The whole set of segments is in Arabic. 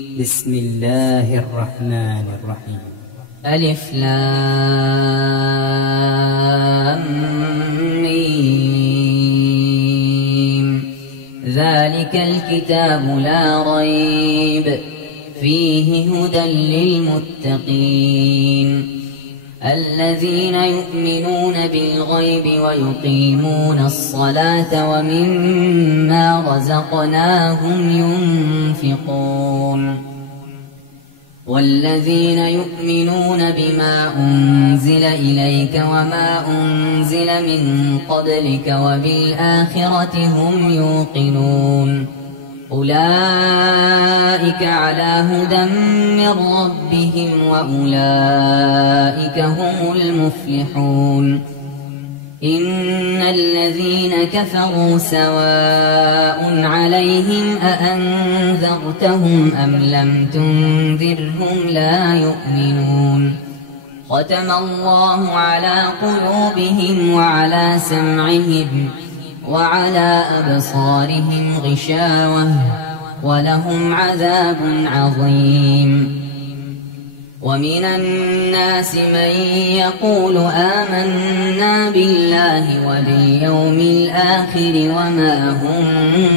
بسم الله الرحمن الرحيم. ألف لام ميم. ذلك الكتاب لا ريب فيه هدى للمتقين الذين يؤمنون بالغيب ويقيمون الصلاة ومما رزقناهم ينفقون والذين يؤمنون بما أنزل إليك وما أنزل من قبلك وبالآخرة هم يوقنون أولئك على هدى من ربهم وأولئك هم المفلحون إن الذين كفروا سواء عليهم أأنذرتهم أم لم تنذرهم لا يؤمنون ختم الله على قلوبهم وعلى سمعهم وعلى أبصارهم غشاوة ولهم عذاب عظيم ومن الناس من يقول آمنا بالله وباليوم الآخر وما هم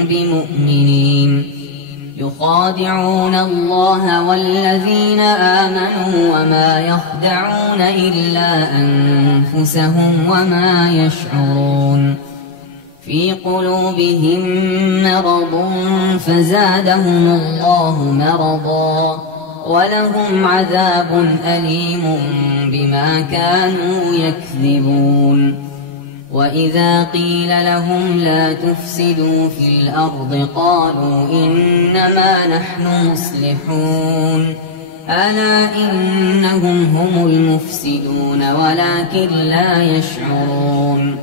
بمؤمنين يخادعون الله والذين آمنوا وما يخدعون إلا أنفسهم وما يشعرون في قلوبهم مرض فزادهم الله مرضا ولهم عذاب أليم بما كانوا يكذبون وإذا قيل لهم لا تفسدوا في الأرض قالوا إنما نحن مصلحون ألا إنهم هم المفسدون ولكن لا يشعرون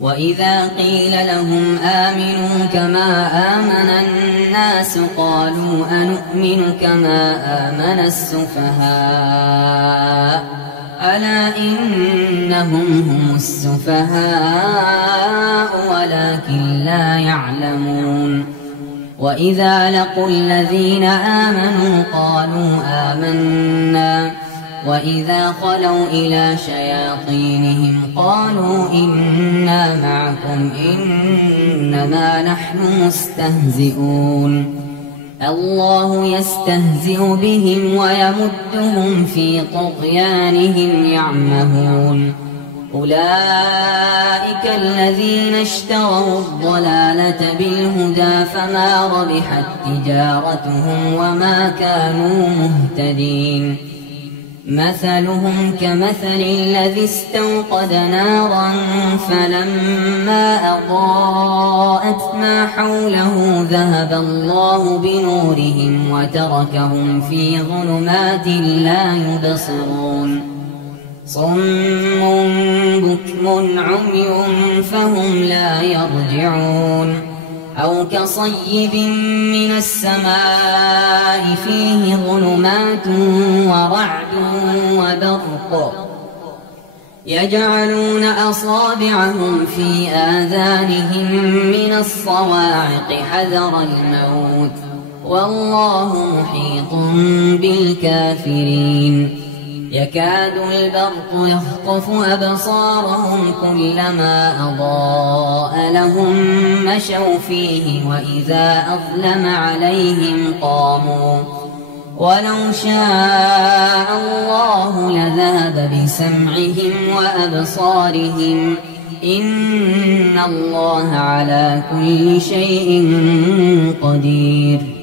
وإذا قيل لهم آمنوا كما آمن الناس قالوا أنؤمن كما آمن السفهاء ألا إنهم هم السفهاء ولكن لا يعلمون وإذا لقوا الذين آمنوا قالوا آمنا وإذا خلوا إلى شياطينهم قالوا إنا معكم إنما نحن مستهزئون الله يستهزئ بهم ويمدهم في طغيانهم يعمهون أولئك الذين اشتروا الضلالة بالهدى فما ربحت تجارتهم وما كانوا مهتدين مثلهم كمثل الذي استوقد نارا فلما أضاءت ما حوله ذهب الله بنورهم وتركهم في ظلمات لا يبصرون صم بكم عمي فهم لا يرجعون أو كصيب من السماء فيه ظلمات ورعد وبرق يجعلون أصابعهم في آذانهم من الصواعق حذر الموت والله محيط بالكافرين يكاد البرق يخطف أبصارهم كلما أضاء لهم مشوا فيه وإذا أظلم عليهم قاموا ولو شاء الله لذهب بسمعهم وأبصارهم إن الله على كل شيء قدير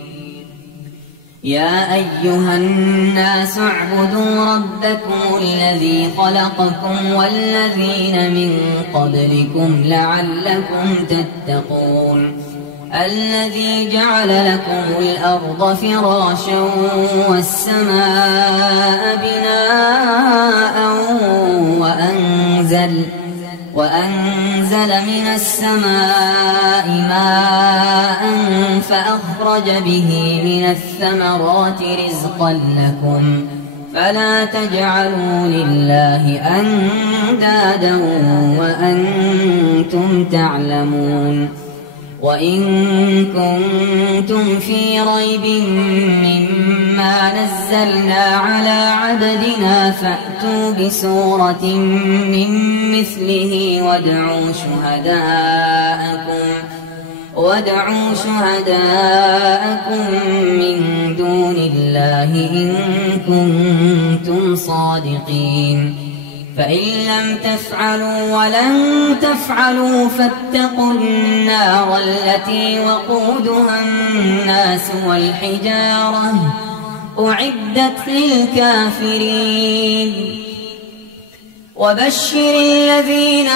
يا أيها الناس اعبدوا ربكم الذي خلقكم والذين من قبلكم لعلكم تتقون الذي جعل لكم الأرض فراشا والسماء بناء وأنزل من السماء ماء فأخرج به من الثمرات رزقا لكم فلا تجعلوا لله أندادا وأنتم تعلمون وإن كنتم في ريب مما نزلنا على عبدنا فأتوا بسورة من مثله وادعوا شهداءكم من دون الله إن كنتم صادقين فإن لم تفعلوا ولن تفعلوا فاتقوا النار التي وقودها الناس والحجارة أعدت للكافرين وبشر الذين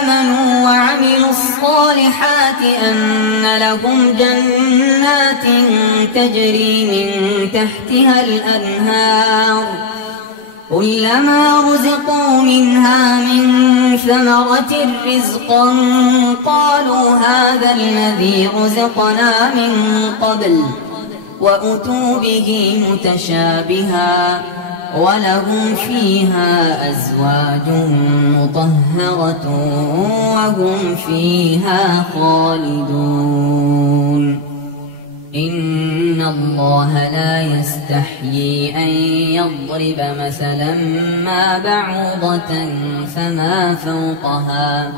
آمنوا وعملوا الصالحات أن لهم جنات تجري من تحتها الأنهار كلما رزقوا منها من ثمرة رزقا قالوا هذا الذي رزقنا من قبل وأتوا به متشابها ولهم فيها أزواج مطهرة وهم فيها خالدون إن الله لا يستحيي أن يضرب مثلا ما بعوضة فما فوقها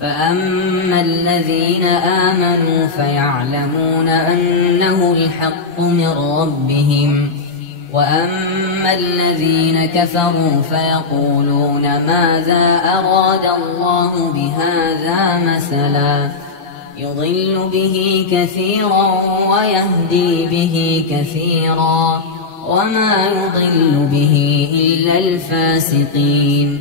فأما الذين آمنوا فيعلمون أنه الحق من ربهم وأما الذين كفروا فيقولون ماذا أراد الله بهذا مثلا يضل به كثيرا ويهدي به كثيرا وما يضل به إلا الفاسقين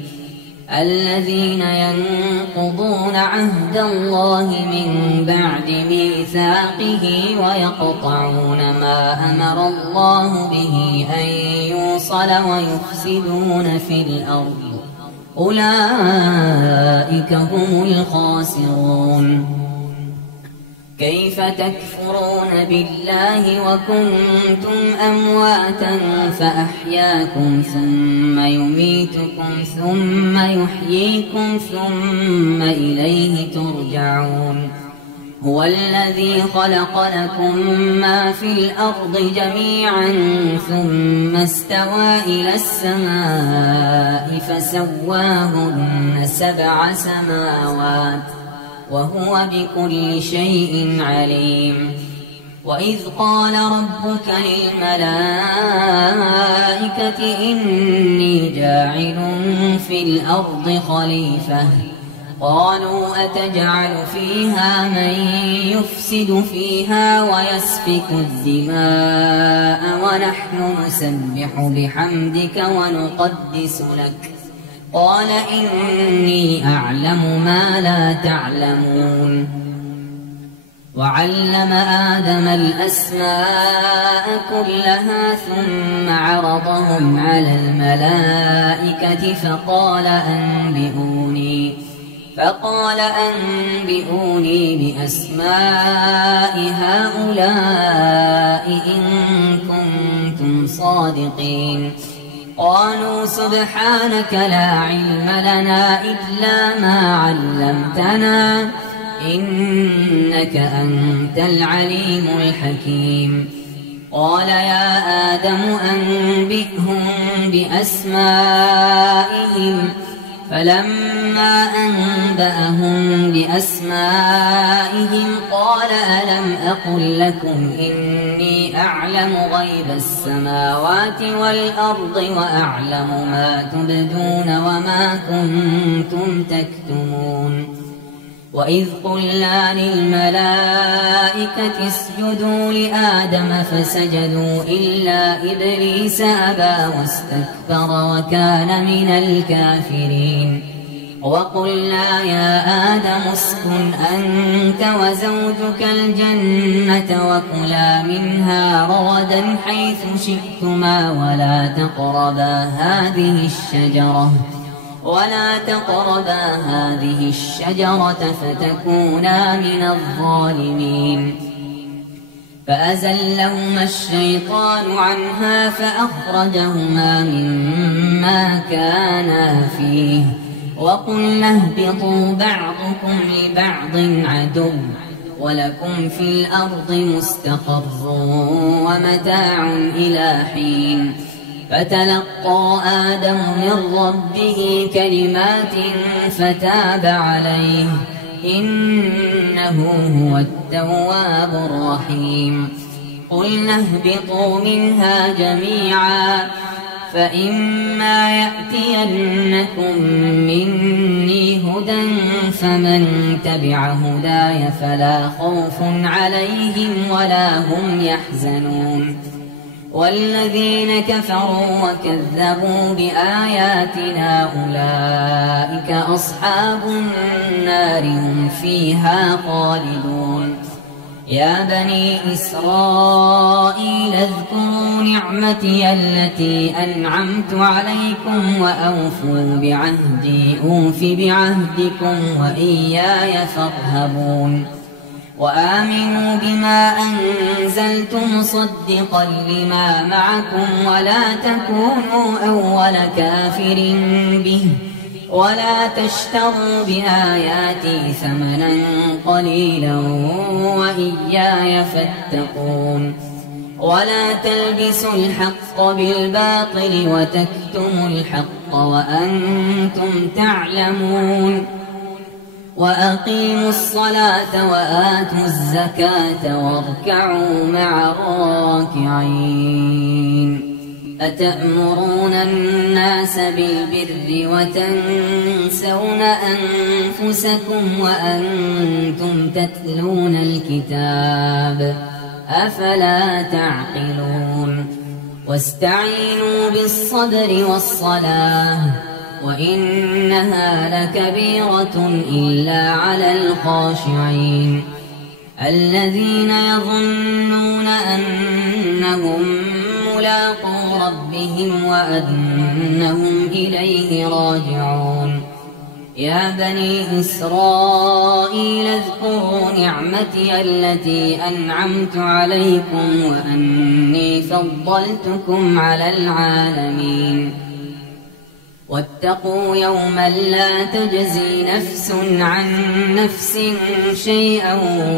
الذين ينقضون عهد الله من بعد ميثاقه ويقطعون ما أمر الله به أن يوصل ويفسدون في الأرض أولئك هم الخاسرون كيف تكفرون بالله وكنتم أمواتا فأحياكم ثم يميتكم ثم يحييكم ثم إليه ترجعون هو الذي خلق لكم ما في الأرض جميعا ثم استوى إلى السماء فسواهن 7 سماوات وهو بكل شيء عليم وإذ قال ربك للملائكة إني جاعل في الأرض خليفة قالوا أتجعل فيها من يفسد فيها ويسفك الدماء ونحن نسبح بحمدك ونقدس لك قال إني أعلم ما لا تعلمون وعلم آدم الأسماء كلها ثم عرضهم على الملائكة فقال أنبئوني بأسماء هؤلاء إن كنتم صادقين قالوا سبحانك لا علم لنا إلا ما علمتنا إنك أنت العليم الحكيم قال يا آدم أنبئهم بأسمائهم فلما أنبأهم بأسمائهم قال ألم أقل لكم إني أعلم غيب السماوات والأرض وأعلم ما تبدون وما كنتم تكتمون وإذ قلنا للملائكة اسجدوا لآدم فسجدوا إلا إبليس أبى واستكبر وكان من الكافرين وقلنا يا آدم اسكن أنت وزوجك الجنة وكلا منها رغدا حيث شئتما ولا تقربا هذه الشجرة فتكونا من الظالمين فأزلهما الشيطان عنها فأخرجهما مما كانا فيه وقلنا اهبطوا بعضكم لبعض عدو ولكم في الأرض مستقر ومتاع إلى حين فتلقى آدم من ربه كلمات فتاب عليه إنه هو التواب الرحيم قلنا اهبطوا منها جميعا فإما يأتينكم مني هدى فمن تبع هداي فلا خوف عليهم ولا هم يحزنون والذين كفروا وكذبوا بآياتنا أولئك أصحاب النار هم فيها خالدون يا بني إسرائيل اذكروا نعمتي التي أنعمت عليكم وأوفوا بعهدي أوف بعهدكم وإياي فارهبون وآمنوا بما أنزلت مصدقا لما معكم ولا تكونوا أول كافر به ولا تشتروا بآياتي ثمنا قليلا وإياي فاتقون ولا تلبسوا الحق بالباطل وتكتموا الحق وأنتم تعلمون وأقيموا الصلاة وآتوا الزكاة واركعوا مع الراكعين أتأمرون الناس بالبر وتنسون أنفسكم وأنتم تتلون الكتاب أفلا تعقلون واستعينوا بالصبر والصلاة وإنها لكبيرة إلا على الخاشعين الذين يظنون أنهم ملاقو ربهم وأنهم إليه راجعون يا بني إسرائيل اذكروا نعمتي التي أنعمت عليكم وأني فضلتكم على العالمين واتقوا يوما لا تجزي نفس عن نفس شيئا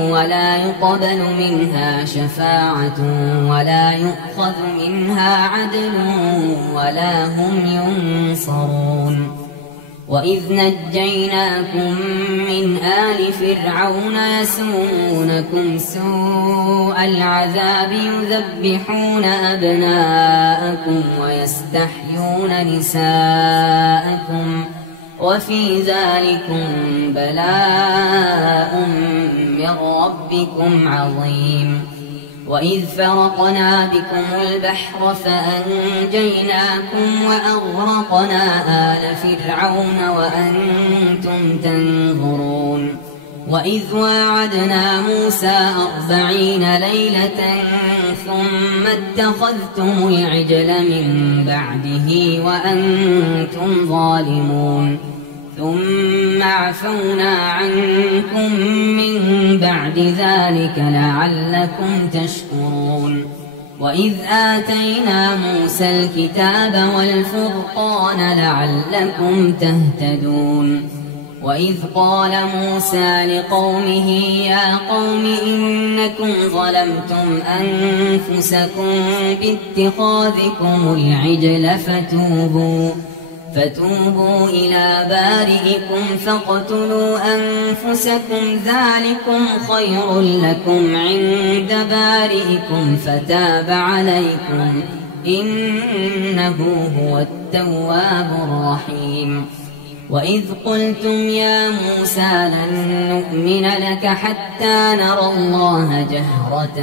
ولا يقبل منها شفاعة ولا يؤخذ منها عدل ولا هم ينصرون وإذ نجيناكم من آل فرعون يسومونكم سوء العذاب يذبحون أبناءكم ويستحيون نساءكم وفي ذلكم بلاء من ربكم عظيم وإذ فرقنا بكم البحر فأنجيناكم وأغرقنا آل فرعون وأنتم تنظرون وإذ واعدنا موسى 40 ليلة ثم اتخذتم العجل من بعده وأنتم ظالمون ثم عفونا عنكم من بعد ذلك لعلكم تشكرون وإذ آتينا موسى الكتاب والفرقان لعلكم تهتدون وإذ قال موسى لقومه يا قوم إنكم ظلمتم أنفسكم باتخاذكم العجل فتوبوا إلى بارئكم فاقتلوا أنفسكم ذلكم خير لكم عند بارئكم فتاب عليكم إنه هو التواب الرحيم وإذ قلتم يا موسى لن نؤمن لك حتى نرى الله جهرة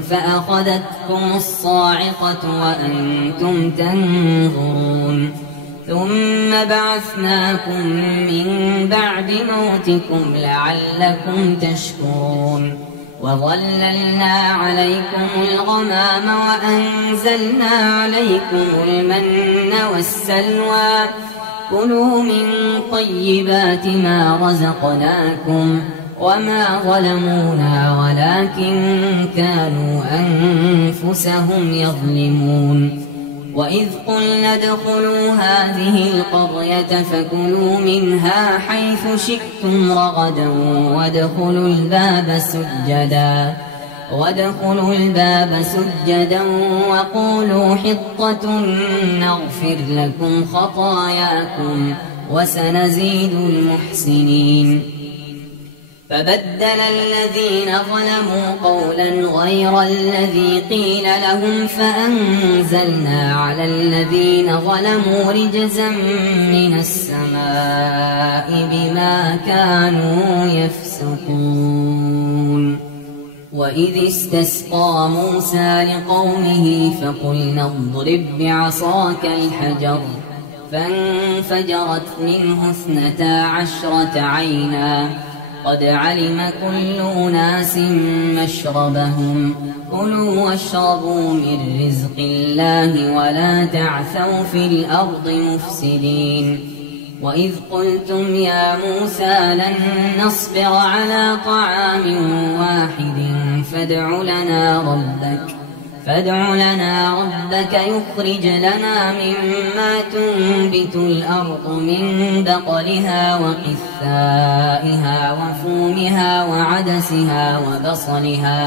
فأخذتكم الصاعقة وأنتم تنظرون ثم بعثناكم من بعد موتكم لعلكم تشكرون وظللنا عليكم الغمام وأنزلنا عليكم المن والسلوى كلوا من طيبات ما رزقناكم وما ظلمونا ولكن كانوا أنفسهم يظلمون وإذ قلنا ادخلوا هذه القرية فكلوا منها حيث شئتم رغدا وادخلوا الباب سجدا وقولوا حطة نغفر لكم خطاياكم وسنزيد المحسنين. فبدل الذين ظلموا قولا غير الذي قيل لهم فأنزلنا على الذين ظلموا رجزا من السماء بما كانوا يفسقون. وإذ استسقى موسى لقومه فقلنا اضرب بعصاك الحجر فانفجرت منه 12 عينا قد علم كل أناس مشربهم كلوا واشربوا من رزق الله ولا تعثوا في الأرض مفسدين. وإذ قلتم يا موسى لن نصبر على طعام واحد فادع لنا ربك يخرج لنا مما تنبت الأرض من بقلها وقثائها وفومها وعدسها وبصلها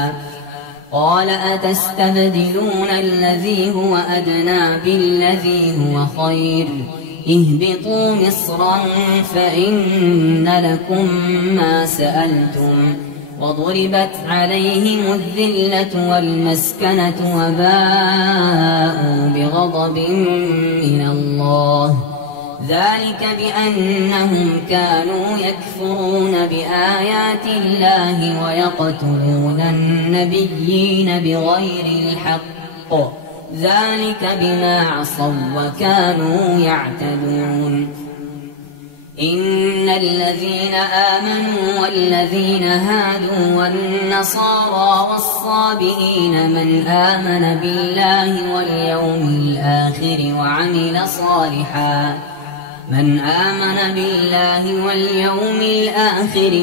قال أتستبدلون الذي هو أدنى بالذي هو خير اهبطوا مصرا فإن لكم ما سألتم وضربت عليهم الذلة والمسكنة وباءوا بغضب من الله ذلك بأنهم كانوا يكفرون بآيات الله ويقتلون النبيين بغير الحق ذلك بما عصوا وكانوا يعتدون. إن الذين آمنوا والذين هادوا والنصارى والصابئين من آمن بالله واليوم الآخر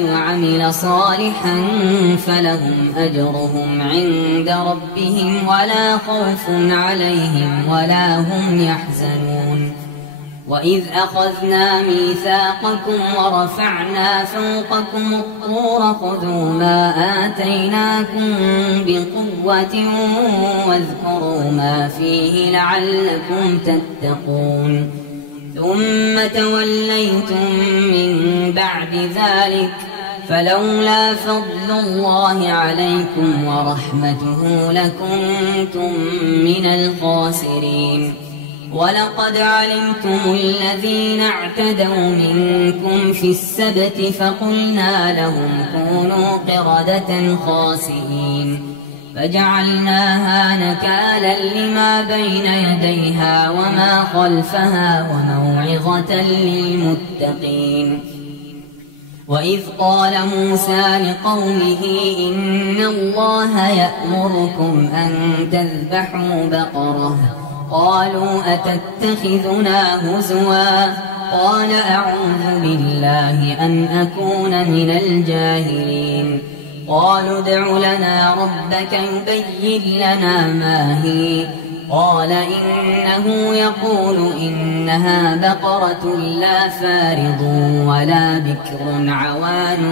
وعمل صالحا فلهم أجرهم عند ربهم ولا خوف عليهم ولا هم يحزنون. وإذ أخذنا ميثاقكم ورفعنا فوقكم الطور خذوا ما آتيناكم بقوة واذكروا ما فيه لعلكم تتقون ثم توليتم من بعد ذلك فلولا فضل الله عليكم ورحمته لكنتم من الخاسرين. ولقد علمتم الذين اعتدوا منكم في السبت فقلنا لهم كونوا قردة خاسئين فجعلناها نكالا لما بين يديها وما خلفها وموعظة للمتقين. وإذ قال موسى لقومه إن الله يأمركم أن تذبحوا بقرة قالوا أتتخذنا هزوا قال أعوذ بالله أن أكون من الجاهلين. قالوا ادع لنا ربك يبين لنا ما هي قال إنه يقول إنها بقرة لا فارض ولا بكر عوان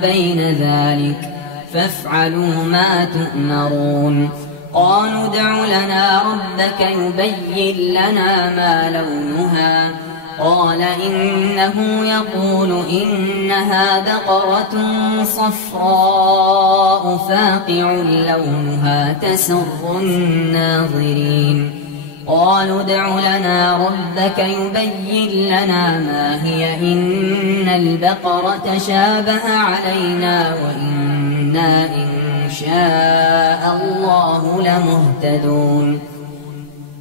بين ذلك فافعلوا ما تؤمرون. قالوا ادع لنا ربك يبين لنا ما لونها قال إنه يقول إنها بقرة صفراء فاقع لونها تسر الناظرين. قالوا ادع لنا ربك يبين لنا ما هي إن البقرة شابه علينا وإنا إن شاء الله لمهتدون.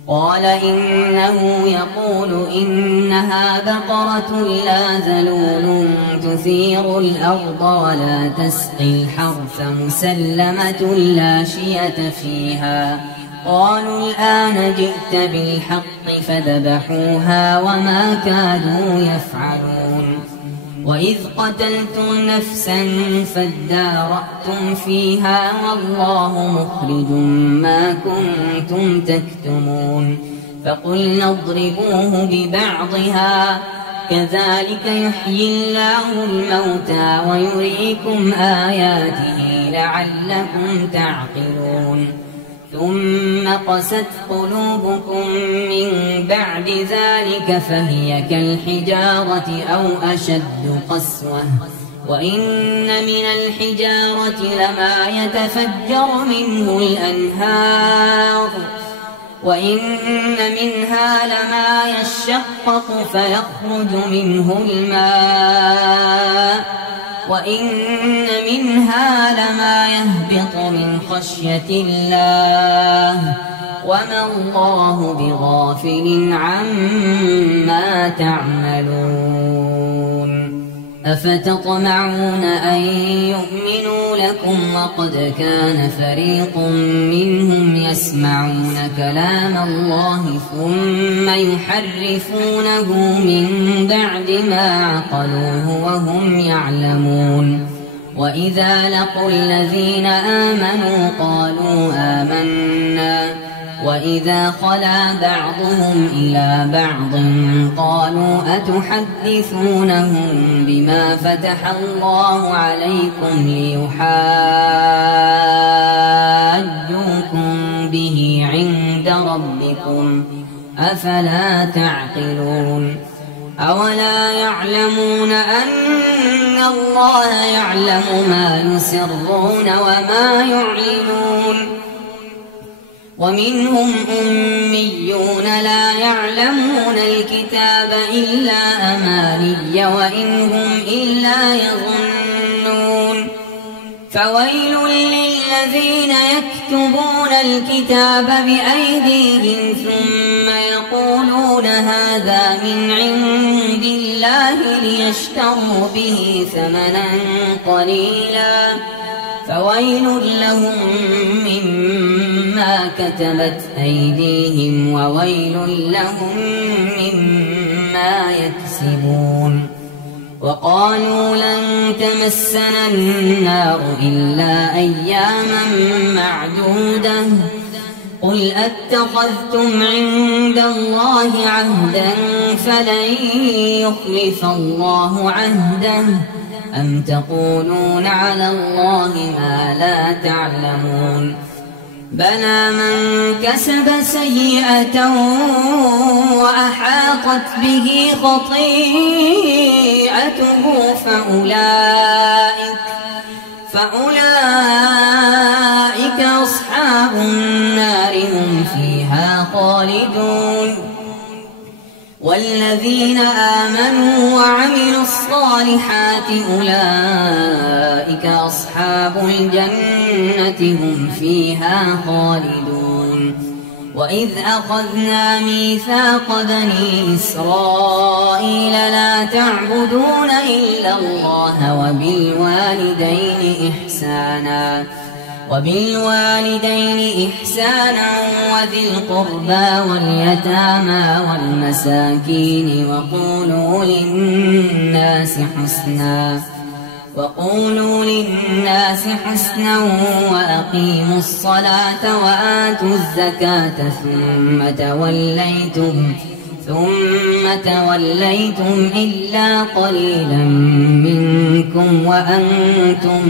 قال إنه يقول إنها بقرة لا ذلول تثير الأرض ولا تسقي الحرث مسلمة لا شية فيها. قالوا الآن جئت بالحق فذبحوها وما كادوا يفعلون. وإذ قتلتم نفسا فادارأتم فيها والله مخرج ما كنتم تكتمون. فقلنا اضربوه ببعضها كذلك يحيي الله الموتى ويريكم آياته لعلكم تعقلون ثم قست قلوبكم من بعد ذلك فهي كالحجارة أو أشد قسوة وإن من الحجارة لما يتفجر منه الأنهار وإن منها لما يشقق فيخرج منه الماء وإن منها لما يهبط من خشية الله وما الله بغافل عما تعملون أفتطمعون أن يؤمنوا لكم وقد كان فريق منهم يسمعون كلام الله ثم يحرفونه من بعد ما عقلوه وهم يعلمون وإذا لقوا الذين آمنوا قالوا آمنا وإذا خلا بعضهم إلى بعض قالوا أتحدثونهم بما فتح الله عليكم ليحاجوكم به عند ربكم أفلا تعقلون أولا يعلمون أن الله يعلم ما يسرون وما يعلنون ومنهم أميون لا يعلمون الكتاب إلا أماني وإن هم إلا يظنون فويل للذين يكتبون الكتاب بأيديهم ثم يقولون هذا من عند الله ليشتروا به ثمنا قليلا فويل لهم مما كتبت أيديهم وويل لهم مما يكسبون وقالوا لن تمسنا النار إلا أياما معدودة قل أتخذتم عند الله عهدا فلن يخلف الله عهده أم تقولون على الله ما لا تعلمون بلى من كسب سيئة وأحاطت به خطيئته فأولئك أصحاب النار هم فيها خالدون والذين آمنوا وعملوا الصالحات أولئك أصحاب الجنة هم فيها خالدون وإذ أخذنا ميثاق بني إسرائيل لا تعبدون إلا الله وبالوالدين إحسانا وذي القربى واليتامى والمساكين وقولوا للناس حسنا وأقيموا الصلاة وآتوا الزكاة ثم توليتم إلا قليلا منكم وأنتم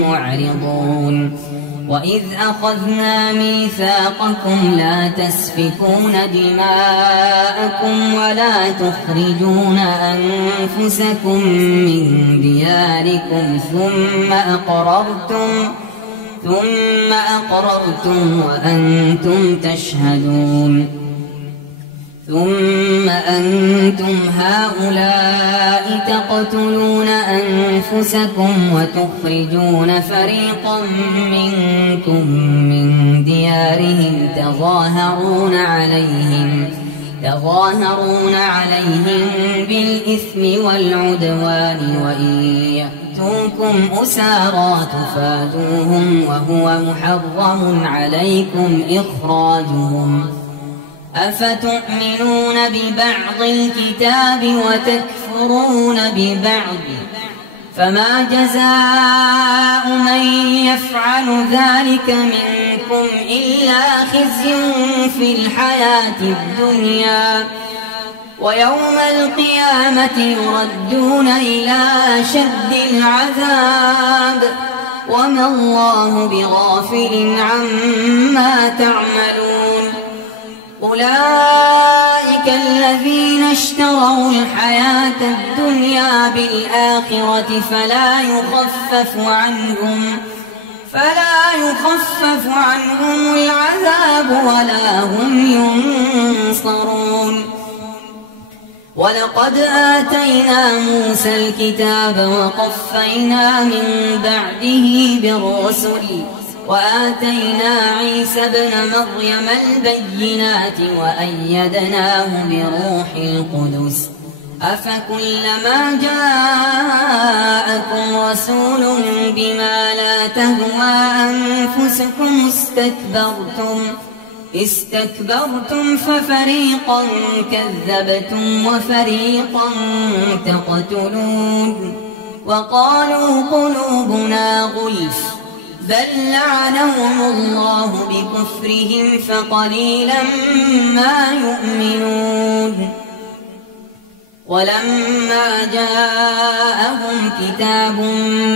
معرضون وإذ أخذنا ميثاقكم لا تسفكون دماءكم ولا تخرجون أنفسكم من دياركم ثم أقررتم وأنتم تشهدون ثم أنتم هؤلاء تقتلون أنفسكم وتخرجون فريقا منكم من ديارهم تظاهرون عليهم بالإثم والعدوان وإن يأتوكم أسارى تفادوهم وهو محرم عليكم إخراجهم أفتؤمنون ببعض الكتاب وتكفرون ببعض فما جزاء من يفعل ذلك منكم يمسسكم إلا خزي في الحياة الدنيا ويوم القيامة يردون إلى أشد العذاب وما الله بغافل عما تعملون أولئك الذين اشتروا الحياة الدنيا بالآخرة فلا يخفف عنهم العذاب ولا هم ينصرون ولقد آتينا موسى الكتاب وقفينا من بعده بالرسل وآتينا عيسى ابن مريم البينات وأيدناه بروح القدس أفكلما جاءكم رسول بما لا تهوى أنفسكم استكبرتم ففريقا كذبتم وفريقا تقتلون وقالوا قلوبنا غلف بل لعنهم الله بكفرهم فقليلا ما يؤمنون ولما جاءهم كتاب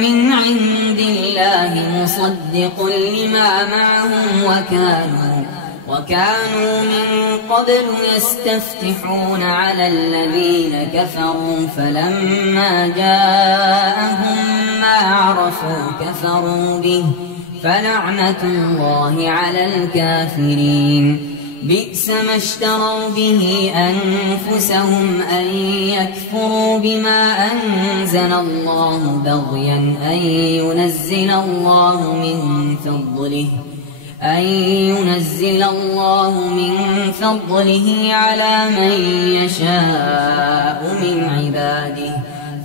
من عند الله مصدق لما معهم وكانوا من قبل يستفتحون على الذين كفروا فلما جاءهم ما عرفوا كفروا به فلعنة الله على الكافرين بئس ما اشتروا به أنفسهم أن يكفروا بما أنزل الله بغيا أن ينزل الله من فضله على من يشاء من عباده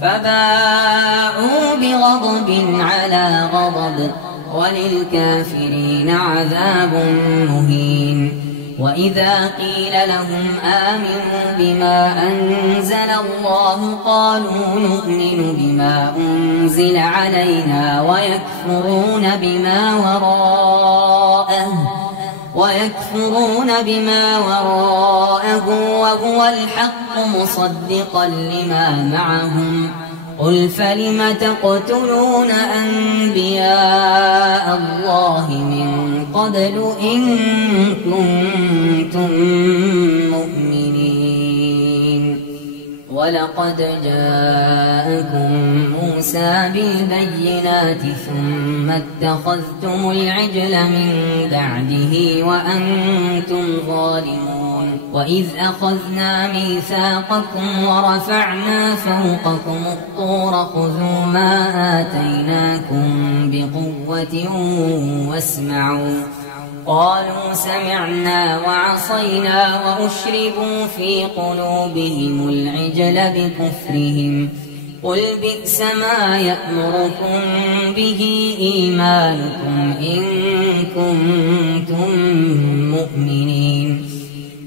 فباءوا بغضب على غضب وللكافرين عذاب مهين وإذا قيل لهم آمنوا بما أنزل الله قالوا نؤمن بما أنزل علينا ويكفرون بما وراءه وهو الحق مصدقا لما معهم قل فلم تقتلون أنبياء الله من قبل إن كنتم مؤمنين ولقد جاءكم موسى بالبينات ثم اتخذتم العجل من بعده وأنتم ظالمون وإذ أخذنا ميثاقكم ورفعنا فوقكم الطور خذوا ما آتيناكم بقوة واسمعوا قالوا سمعنا وعصينا وأشربوا في قلوبهم العجل بكفرهم قل بئس ما يأمركم به إيمانكم إن كنتم مؤمنين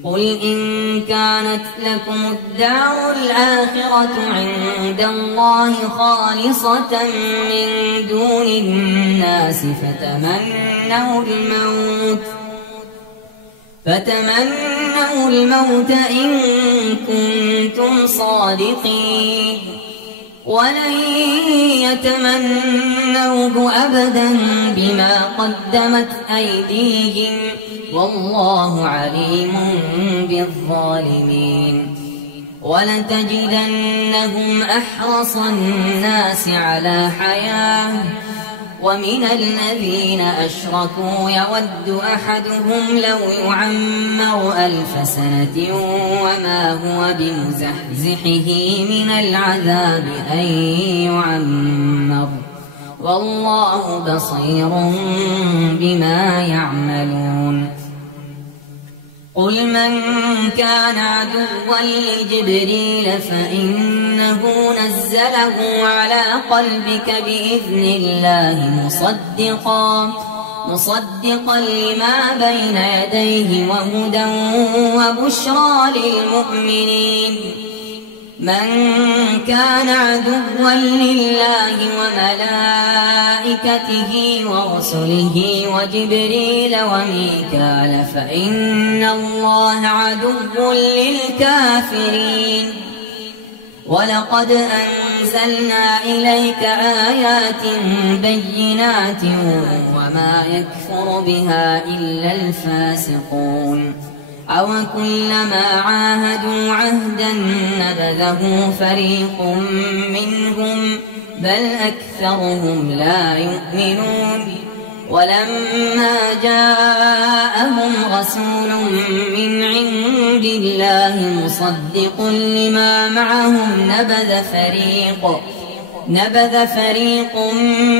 قل إن كانت لكم الدار الآخرة عند الله خالصة من دون الناس فتمنوا الموت إن كنتم صادقين ولن يتمنوه أبدا بما قدمت أيديهم والله عليم بالظالمين ولتجدنهم أحرص الناس على حياة ومن الذين أشركوا يود أحدهم لو يعمر 1000 سنة وما هو بمزحزحه من العذاب أن يعمر والله بصير بما يعملون قل من كان عدوا لجبريل فإنه نزله على قلبك بإذن الله مصدقا لما بين يديه وهدى وبشرى للمؤمنين من كان عدوا لله وملائكته ورسله وجبريل وميكال فإن الله عدو للكافرين. ولقد أنزلنا إليك آيات بينات وما يكفر بها إلا الفاسقون. أو كلما عاهدوا عهدا نبذه فريق منهم بل أكثرهم لا يؤمنون. ولما جاءهم رسول من عند الله مصدق لما معهم نبذ فريق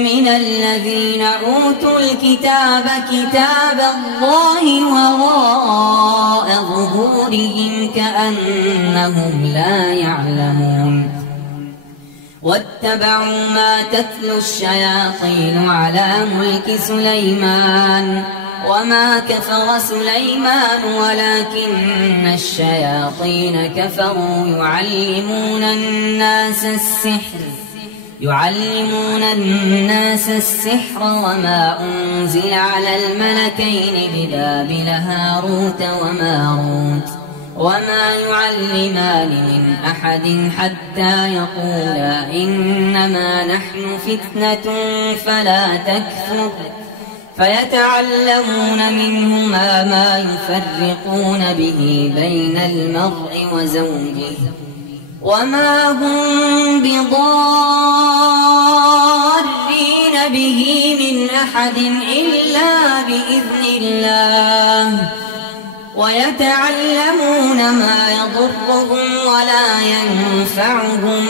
من الذين أوتوا الكتاب كتاب الله وراء ظهورهم كأنهم لا يعلمون. واتبعوا ما تتلو الشياطين على ملك سليمان وما كفر سليمان ولكن الشياطين كفروا يعلمون الناس السحر وما أنزل على الملكين ببابل هاروت وماروت وما يعلمان من أحد حتى يقولا إنما نحن فتنة فلا تكفر فيتعلمون منهما ما يفرقون به بين المرء وزوجه وما هم بضارين به من أحد إلا بإذن الله ويتعلمون ما يضرهم ولا ينفعهم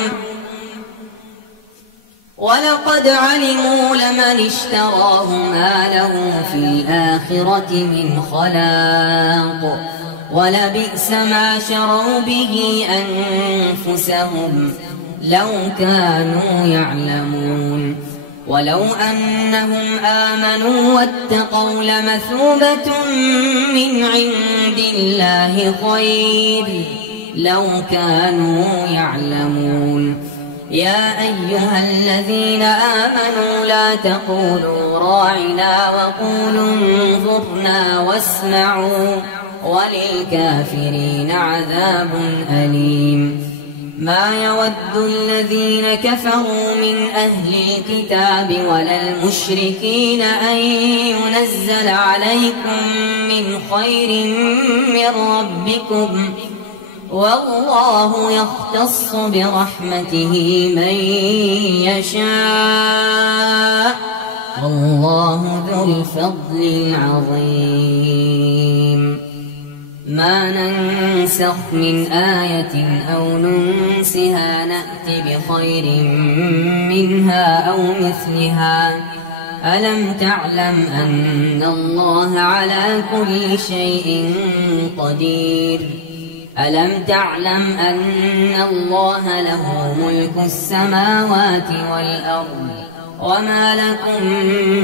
ولقد علموا لمن اشتراه ما له في الآخرة من خلاق ولبئس ما شروا به أنفسهم لو كانوا يعلمون. ولو أنهم آمنوا واتقوا لمثوبة من عند الله خير لو كانوا يعلمون. يا أيها الذين آمنوا لا تقولوا راعنا وقولوا انظرنا واسمعوا وللكافرين عذاب أليم. ما يود الذين كفروا من أهل الكتاب ولا المشركين أن ينزل عليكم من خير من ربكم والله يختص برحمته من يشاء والله ذو الفضل العظيم. ما ننسخ من آية أو ننسها نأت بخير منها أو مثلها. ألم تعلم أن الله على كل شيء قدير. ألم تعلم أن الله له ملك السماوات والأرض وما لكم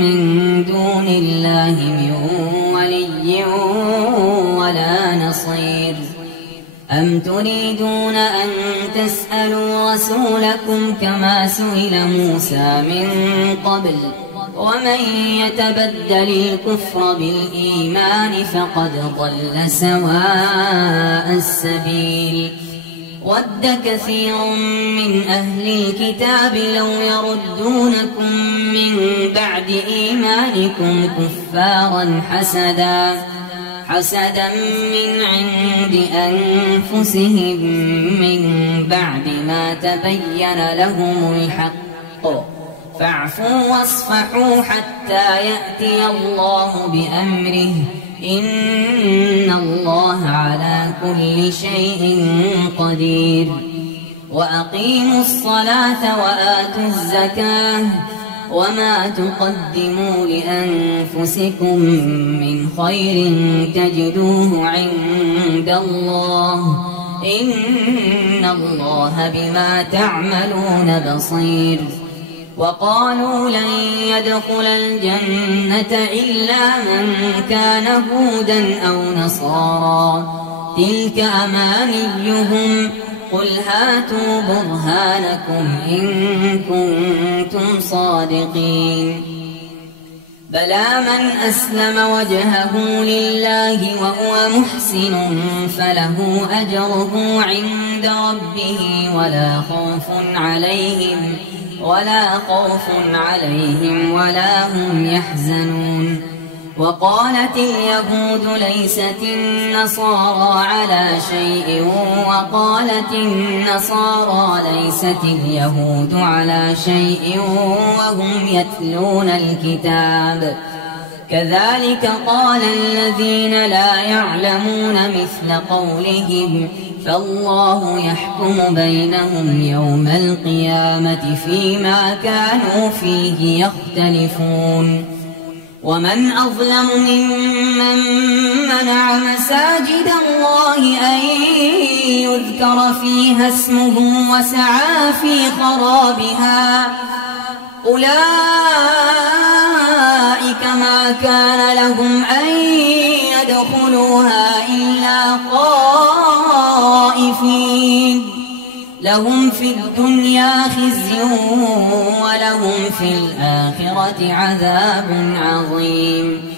من دون الله من ولي ولا نصير. أم تريدون أن تسألوا رسولكم كما سئل موسى من قبل ومن يتبدل الكفر بالإيمان فقد ضل سواء السبيل. ود كثير من أهل الكتاب لو يردونكم من بعد إيمانكم كفارا حسدا من عند أنفسهم من بعد ما تبين لهم الحق فاعفوا واصفحوا حتى يأتي الله بأمره إن الله على كل شيء قدير. وأقيموا الصلاة وآتوا الزكاة وما تقدموا لأنفسكم من خير تجدوه عند الله إن الله بما تعملون بصير. وقالوا لن يدخل الجنة إلا من كان هودا أو نصارى تلك أمانيهم قل هاتوا برهانكم إن كنتم صادقين بلى من أسلم وجهه لله وهو محسن فله أجره عند ربه ولا خوف عليهم ولا هم يحزنون وقالت اليهود ليست النصارى على شيء وقالت النصارى ليست اليهود على شيء وهم يتلون الكتاب كذلك قال الذين لا يعلمون مثل قولهم فالله يحكم بينهم يوم القيامة فيما كانوا فيه يختلفون ومن أظلم ممن منع مساجد الله أن يذكر فيها اسمه وسعى في خرابها أولئك ما كان لهم أن يدخلوها إلا خائفين لهم في الدنيا خزي ولهم في الآخرة عذاب عظيم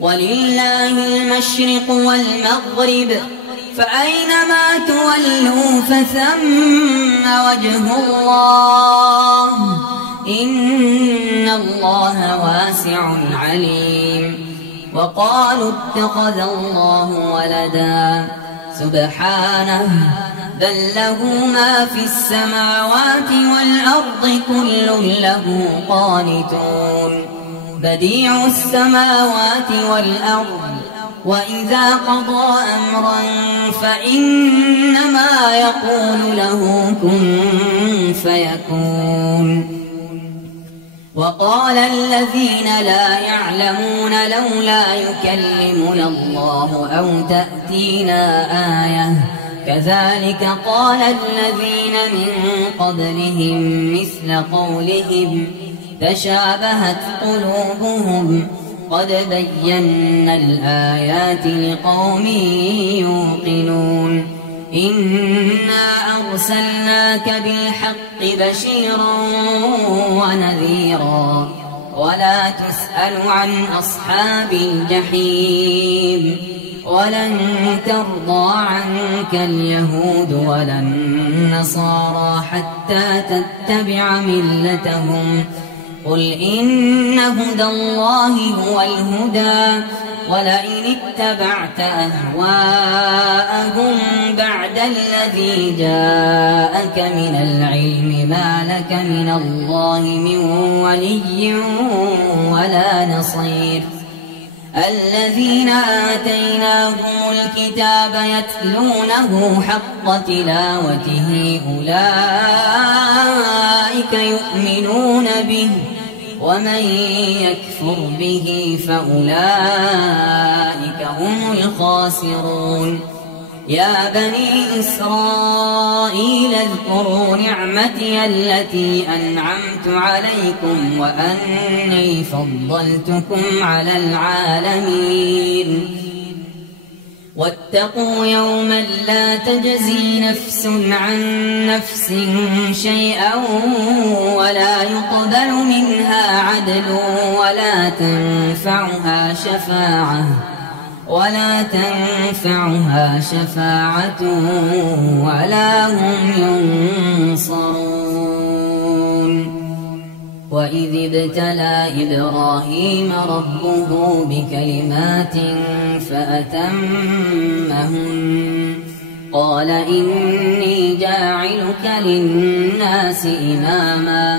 ولله المشرق والمغرب فأينما تولوا فثم وجه الله إن الله واسع عليم وقالوا اتخذ الله ولدا سبحانه بل له ما في السماوات والأرض كل له قانتون بديع السماوات والأرض وإذا قضى أمرا فإنما يقول له كن فيكون وقال الذين لا يعلمون لولا يكلمنا الله أو تأتينا آية كذلك قال الذين من قبلهم مثل قولهم تشابهت قلوبهم قد بينا الآيات لقوم يوقنون إنا أرسلناك بالحق بشيرا ونذيرا ولا تسأل عن أصحاب الجحيم ولن ترضى عنك اليهود ولا النصارى حتى تتبع ملتهم قل إن هدى الله هو الهدى ولئن اتبعت أهواءهم بعد الذي جاءك من العلم ما لك من الله من ولي ولا نصير الذين آتيناهم الكتاب يتلونه حق تلاوته أولئك يؤمنون به ومن يكفر به فأولئك هم الخاسرون يا بني إسرائيل اذكروا نعمتي التي أنعمت عليكم وأني فضلتكم على العالمين واتقوا يوما لا تجزي نفس عن نفس شيئا ولا يقبل منها عدل ولا تنفعها شفاعة ولا هم ينصرون وإذ ابتلى إبراهيم ربه بكلمات فأتمهن قال إني جاعلك للناس إماما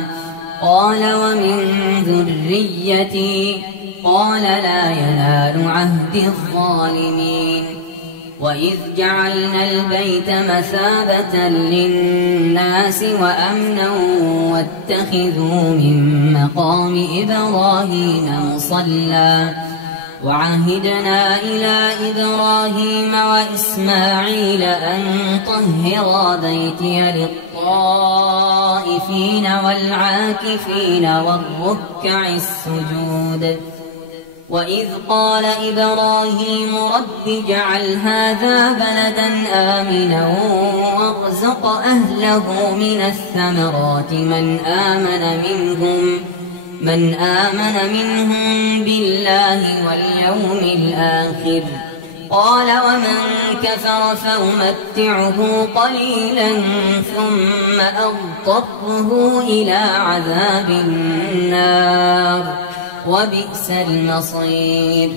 قال ومن ذريتي قال لا ينال عهد الظالمين وإذ جعلنا البيت مثابة للناس وأمنا واتخذوا من مقام إبراهيم مصلى وعهدنا إلى إبراهيم وإسماعيل أن طهرا بيتي للطائفين والعاكفين والركع السجود وإذ قال إبراهيم رب اجعل هذا بلدا آمنا وارزق أهله من الثمرات من آمن منهم بالله واليوم الآخر قال ومن كفر فأمتعه قليلا ثم أضطره إلى عذاب النار وبئس المصير.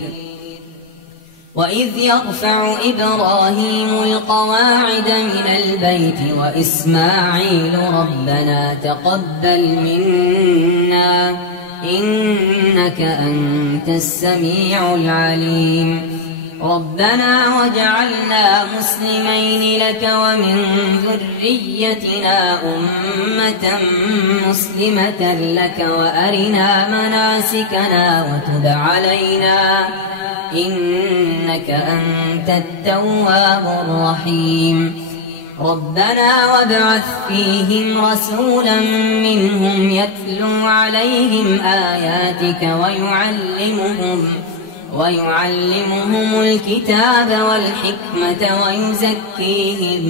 وإذ يرفع إبراهيم القواعد من البيت وإسماعيل ربنا تقبل منا إنك أنت السميع العليم ربنا وجعلنا مسلمين لك ومن ذريتنا أمة مسلمة لك وأرنا مناسكنا وتب علينا إنك أنت التواب الرحيم ربنا وابعث فيهم رسولا منهم يتلو عليهم آياتك ويعلمهم الكتاب والحكمة ويزكيهم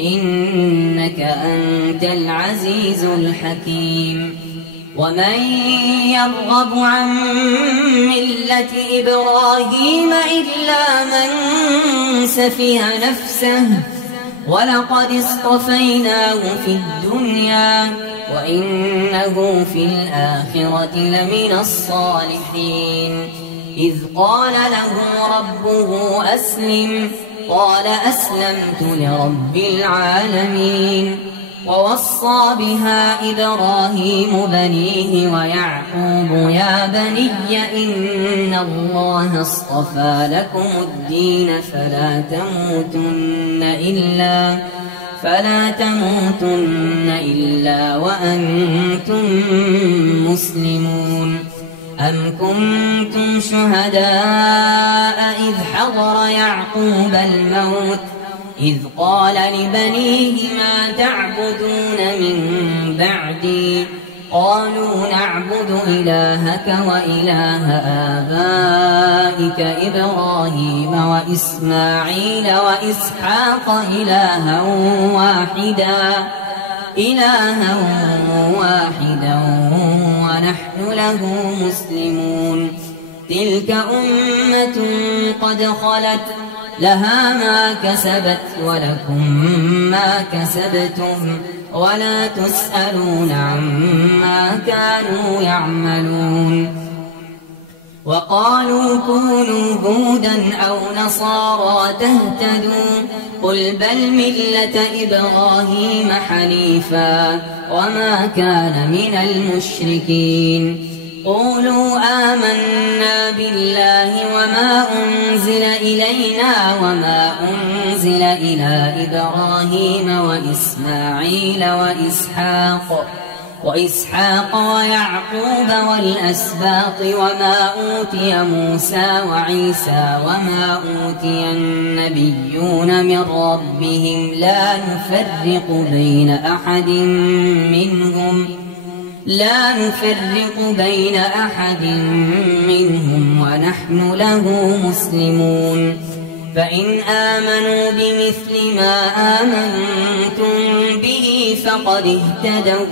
إنك أنت العزيز الحكيم. ومن يرغب عن ملة إبراهيم إلا من سفه نفسه ولقد اصطفيناه في الدنيا وإنه في الآخرة لمن الصالحين. إذ قال له ربه أسلم قال أسلمت لرب العالمين. ووصى بها إبراهيم بنيه ويعقوب يا بني إن الله اصطفى لكم الدين فلا تموتن إلا وأنتم مسلمون. أم كنتم شهداء إذ حضر يعقوب الموت إذ قال لبنيه ما تعبدون من بعدي قالوا نعبد إلهك وإله آبائك إبراهيم وإسماعيل وإسحاق إلها واحدا ونحن له مسلمون. تلك أمة قد خلت لها ما كسبت ولكم ما كسبتم ولا تسألون عما كانوا يعملون. وقالوا كونوا هودا أو نصارى تهتدوا قل بل ملة إبراهيم حنيفا وما كان من المشركين. قولوا آمنا بالله وما أنزل إلينا وما أنزل إلى إبراهيم وإسماعيل وإسحاق ويعقوب والأسباط وما أوتي موسى وعيسى وما أوتي النبيون من ربهم لا نفرق بين أحد منهم ونحن له مسلمون. فإن آمنوا بمثل ما آمنتم به فقد اهتدوا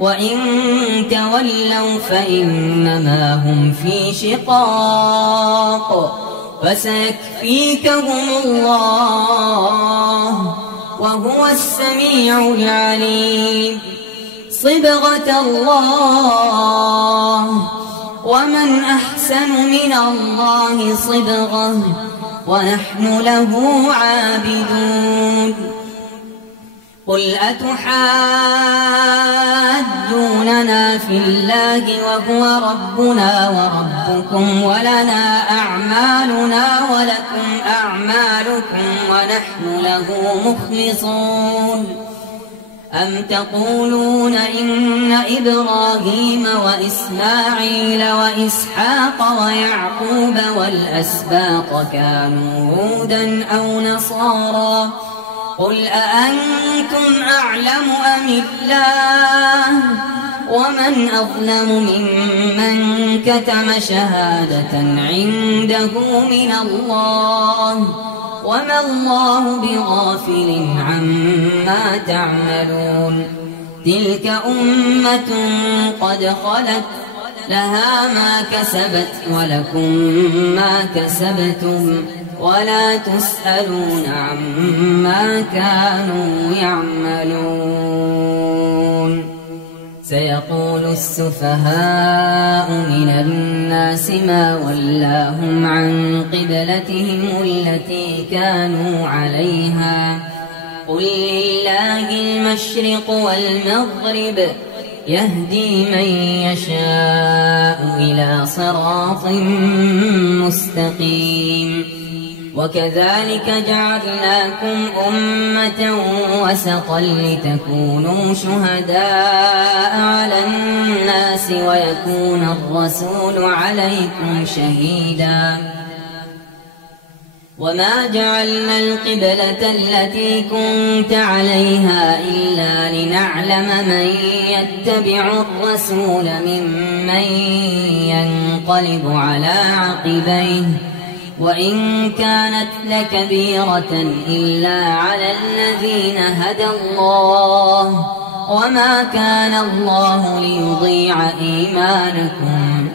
وإن تولوا فإنما هم في شقاق فسيكفيكهم الله وهو السميع العليم. صبغة الله ومن أحسن من الله صبغة ونحن له عابدون. قل أتحاجوننا في الله وهو ربنا وربكم ولنا أعمالنا ولكم أعمالكم ونحن له مخلصون. أم تقولون إن إبراهيم وإسماعيل وإسحاق ويعقوب والأسباط كانوا هودا أو نصارى قل أأنتم أعلم أم الله ومن أظلم ممن كتم شهادة عنده من الله وما الله بغافل عما تعملون. تلك أمة قد خلت لها ما كسبت ولكم ما كسبتم ولا تسألون عما كانوا يعملون. سيقول السفهاء من الناس ما ولاهم عن قبلتهم التي كانوا عليها قل لله المشرق والمغرب يهدي من يشاء إلى صراط مستقيم. وكذلك جعلناكم أمة وسطا لتكونوا شهداء على الناس ويكون الرسول عليكم شهيدا. وما جعلنا القبلة التي كنت عليها إلا لنعلم من يتبع الرسول ممن ينقلب على عقبيه وإن كانت لكبيرة إلا على الذين هدى الله وما كان الله ليضيع إيمانكم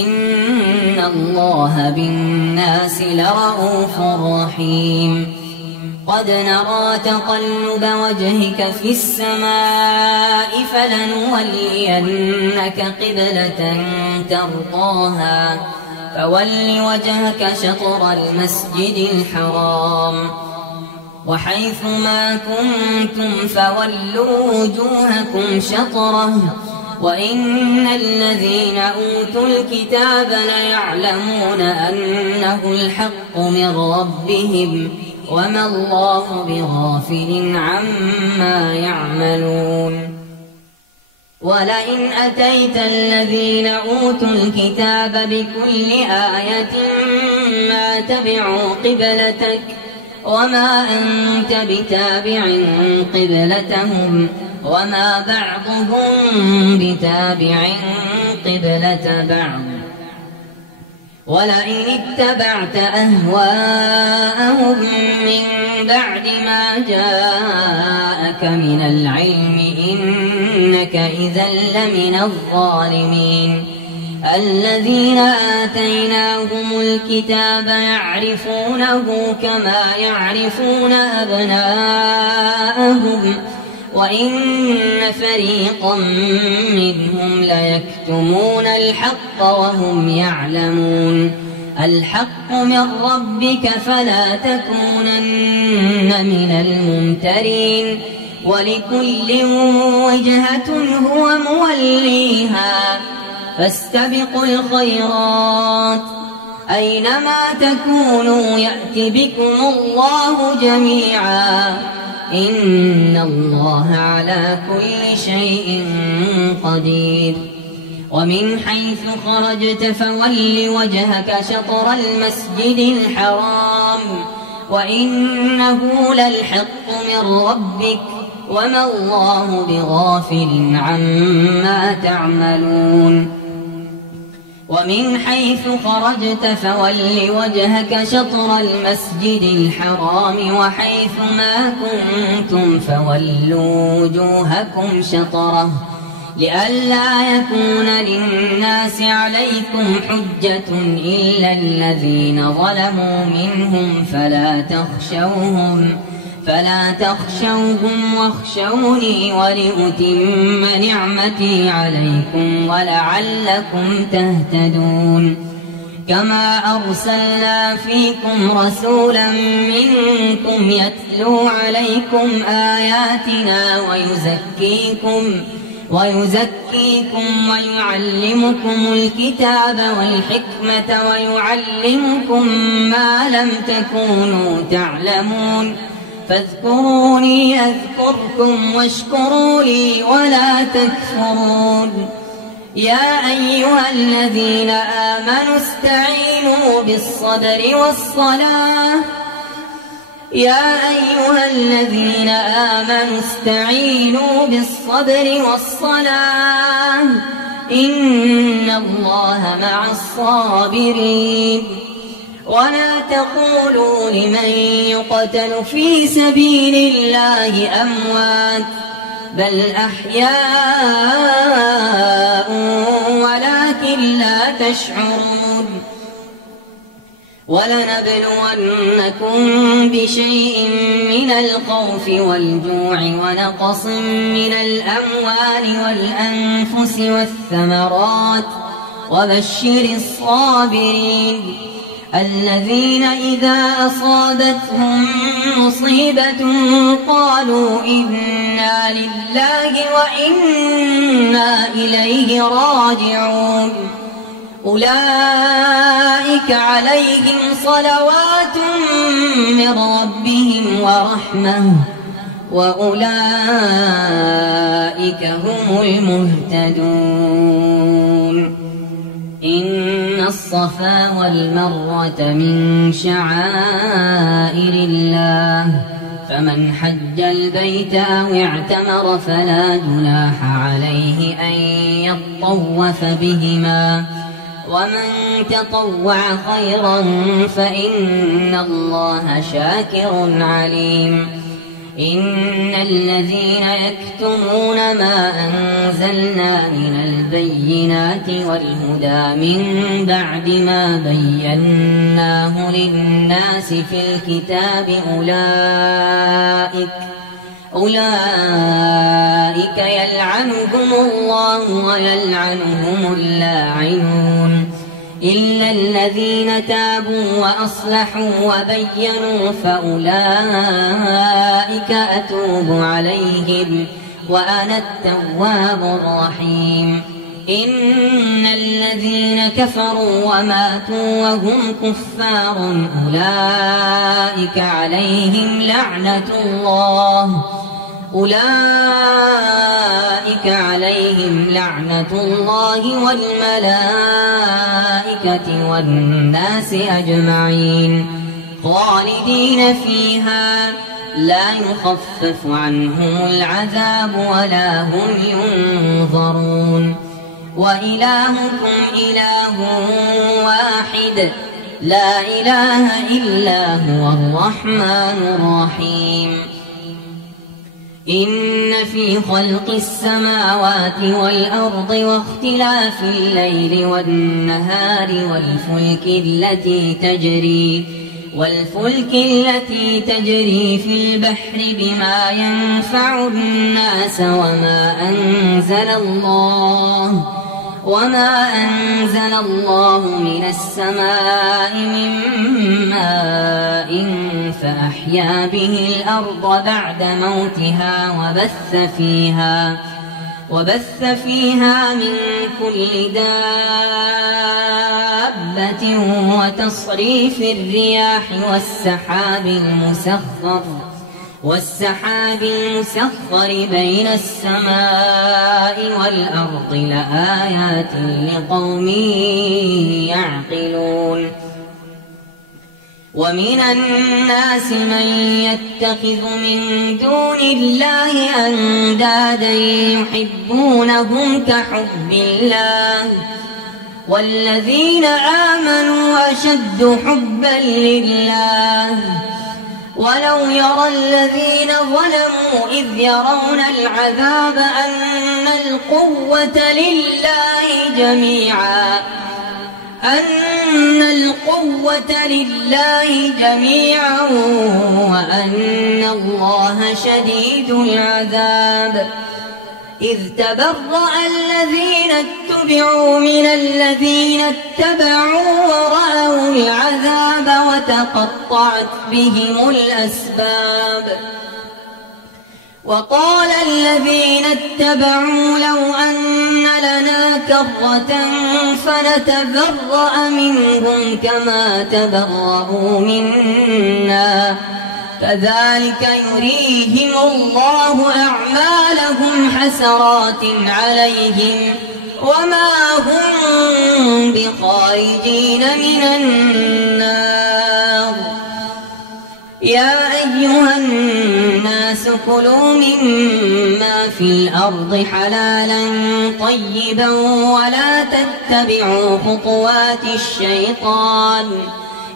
إن الله بالناس لرءوف رحيم. قد نرى تقلب وجهك في السماء فلنولينك قبلة ترضاها فول وجهك شطر المسجد الحرام وحيث ما كنتم فولوا وجوهكم شطره وإن الذين أوتوا الكتاب ليعلمون أنه الحق من ربهم وما الله بغافل عما يعملون. ولئن أتيت الذين أوتوا الكتاب بكل آية ما تبعوا قبلتك وما أنت بتابع قبلتهم وما بعضهم بتابع قبلة بعض. ولئن اتبعت أهواءهم من بعد ما جاءك من العلم إنك إذا لمن الظالمين. الذين آتيناهم الكتاب يعرفونه كما يعرفون أبناءهم وإن فريقا منهم ليكتمون الحق وهم يعلمون. الحق من ربك فلا تكونن من الممترين ولكل وجهة هو موليها فاستبقوا الخيرات أينما تكونوا يأت بكم الله جميعا إن الله على كل شيء قدير. ومن حيث خرجت فول وجهك شطر المسجد الحرام وإنه للحق من ربك وما الله بغافل عما تعملون. ومن حيث خرجت فول وجهك شطر المسجد الحرام وحيث ما كنتم فولوا وجوهكم شطره لئلا يكون للناس عليكم حجة إلا الذين ظلموا منهم فلا تخشوهم واخشوني ولأتم نعمتي عليكم ولعلكم تهتدون. كما أرسلنا فيكم رسولا منكم يتلو عليكم آياتنا ويزكيكم ويعلمكم الكتاب والحكمة ويعلمكم ما لم تكونوا تعلمون. فاذكروني أذكركم واشكروا لي ولا تكفرون. يا أيها الذين آمنوا استعينوا بالصبر والصلاة يا أيها الذين آمنوا استعينوا بالصبر والصلاة إن الله مع الصابرين ولا تقولوا لمن يقتل في سبيل الله أموات بل أحياء ولكن لا تشعرون ولنبلونكم بشيء من الخوف والجوع ونقص من الأموال والأنفس والثمرات وبشر الصابرين الذين إذا أصابتهم مصيبة قالوا إنا لله وإنا إليه راجعون أولئك عليهم صلوات من ربهم ورحمة وأولئك هم المهتدون إن الصفا والمروة من شعائر الله فمن حج البيت أو اعتمر فلا جناح عليه أن يطوف بهما ومن تطوع خيرا فإن الله شاكر عليم إن الذين يكتمون ما أنزلنا من البينات والهدى من بعد ما بيناه للناس في الكتاب أولئك يلعنهم الله ويلعنهم اللاعنون إلا الذين تابوا وأصلحوا وبينوا فأولئك أتوب عليهم وأنا التواب الرحيم إن الذين كفروا وماتوا وهم كفار أولئك عليهم لعنة الله والملائكة والناس أجمعين خالدين فيها لا يخفف عنهم العذاب ولا هم ينظرون وإلهكم إله واحد لا إله إلا هو الرحمن الرحيم إن في خلق السماوات والأرض واختلاف الليل والنهار والفلك التي تجري في البحر بما ينفع الناس وما أنزل الله من السماء من ماء فأحيا به الأرض بعد موتها وبث فيها من كل دابة وتصريف الرياح والسحاب المسخر بين السماء والأرض لآيات لقوم يعقلون ومن الناس من يتخذ من دون الله أندادا يحبونهم كحب الله والذين آمنوا أشد حبا لله ولو يرى الذين ظلموا إذ يرون العذاب أن القوة لله جميعا وأن الله شديد العذاب إذ تبرأ الذين اتبعوا من الذين اتبعوا ورأوا العذاب وتقطعت بهم الأسباب وقال الذين اتبعوا لو أن لنا كرة فنتبرأ منهم كما تبرأوا منا كذلك يريهم الله أعمالهم حسرات عليهم وما هم بخارجين من النار يا أيها الناس كلوا مما في الأرض حلالا طيبا ولا تتبعوا خطوات الشيطان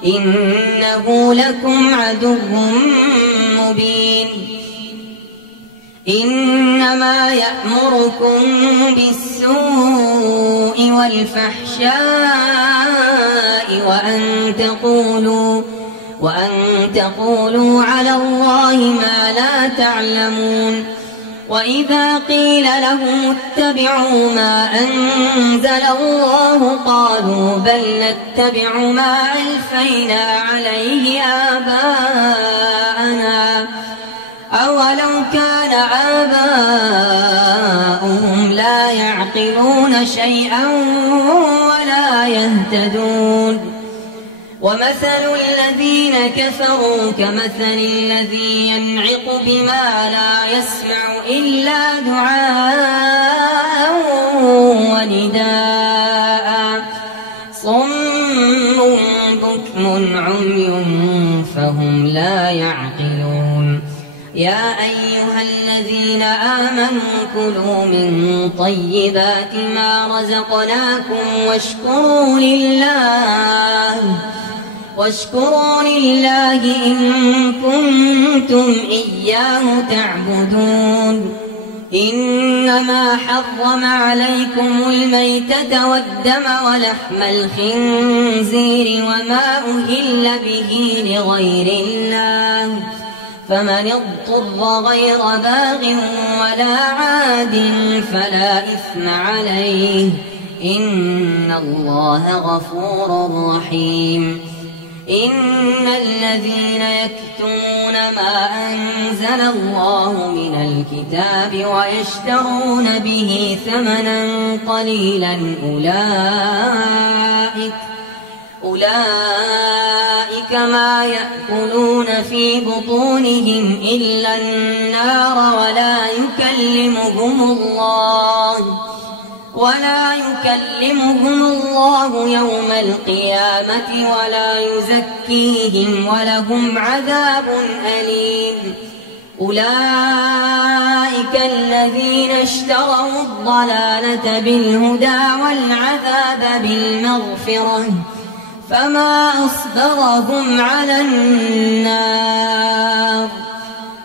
إنه لكم عدو مبين إنما يأمركم بالسوء والفحشاء وأن تقولوا على الله ما لا تعلمون وإذا قيل لهم اتبعوا ما أنزل الله قالوا بل نتبع ما ألفينا عليه آباءنا أولو كان آباؤهم لا يعقلون شيئا ولا يهتدون ومثل الذين كفروا كمثل الذي ينعق بما لا يسمع إلا دعاء ونداء صم بكم عمي فهم لا يعقلون يا أيها الذين آمنوا كلوا من طيبات ما رزقناكم واشكروا لله إن كنتم إياه تعبدون إنما حرم عليكم الميتة والدم ولحم الخنزير وما أهل به لغير الله فمن اضطر غير باغ ولا عاد فلا إثم عليه إن الله غفور رحيم إن الذين يكتمون ما أنزل الله من الكتاب ويشترون به ثمنا قليلا أولئك ما يأكلون في بطونهم إلا النار ولا يكلمهم الله يوم القيامة ولا يزكيهم ولهم عذاب أليم أولئك الذين اشتروا الضلالة بالهدى والعذاب بالمغفرة فما أصبرهم على النار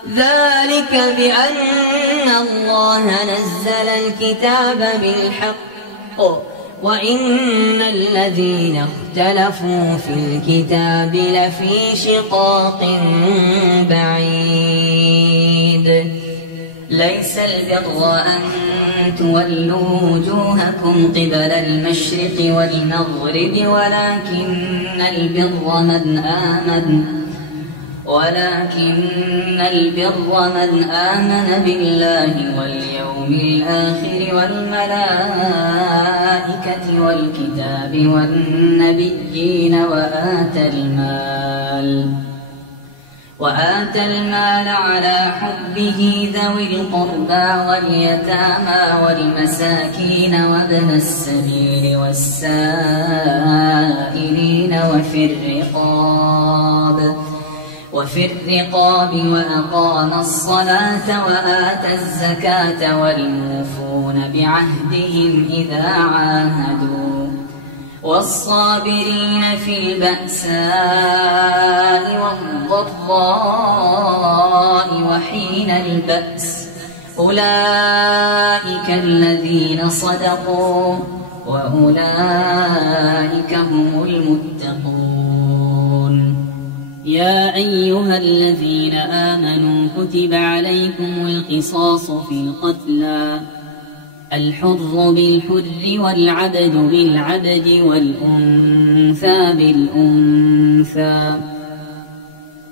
ذلك بأن الله نزل الكتاب بالحق وإن الذين اختلفوا في الكتاب لفي شقاق بعيد ليس البر أن تولوا وجوهكم قبل المشرق والمغرب ولكن البر من آمن بالله واليوم الآخر والملائكة والكتاب والنبيين وآتى المال على حبه ذوي القربى واليتامى والمساكين وابن السبيل والسائلين وفي الرقاب وأقام الصلاة وآتى الزكاة والموفون بعهدهم إذا عاهدوا والصابرين في البأساء والضراء وحين البأس أولئك الذين صدقوا وأولئك هم المتقون يا أيها الذين آمنوا كتب عليكم القصاص في القتلى الحر بالحر والعبد بالعبد والأنثى بالأنثى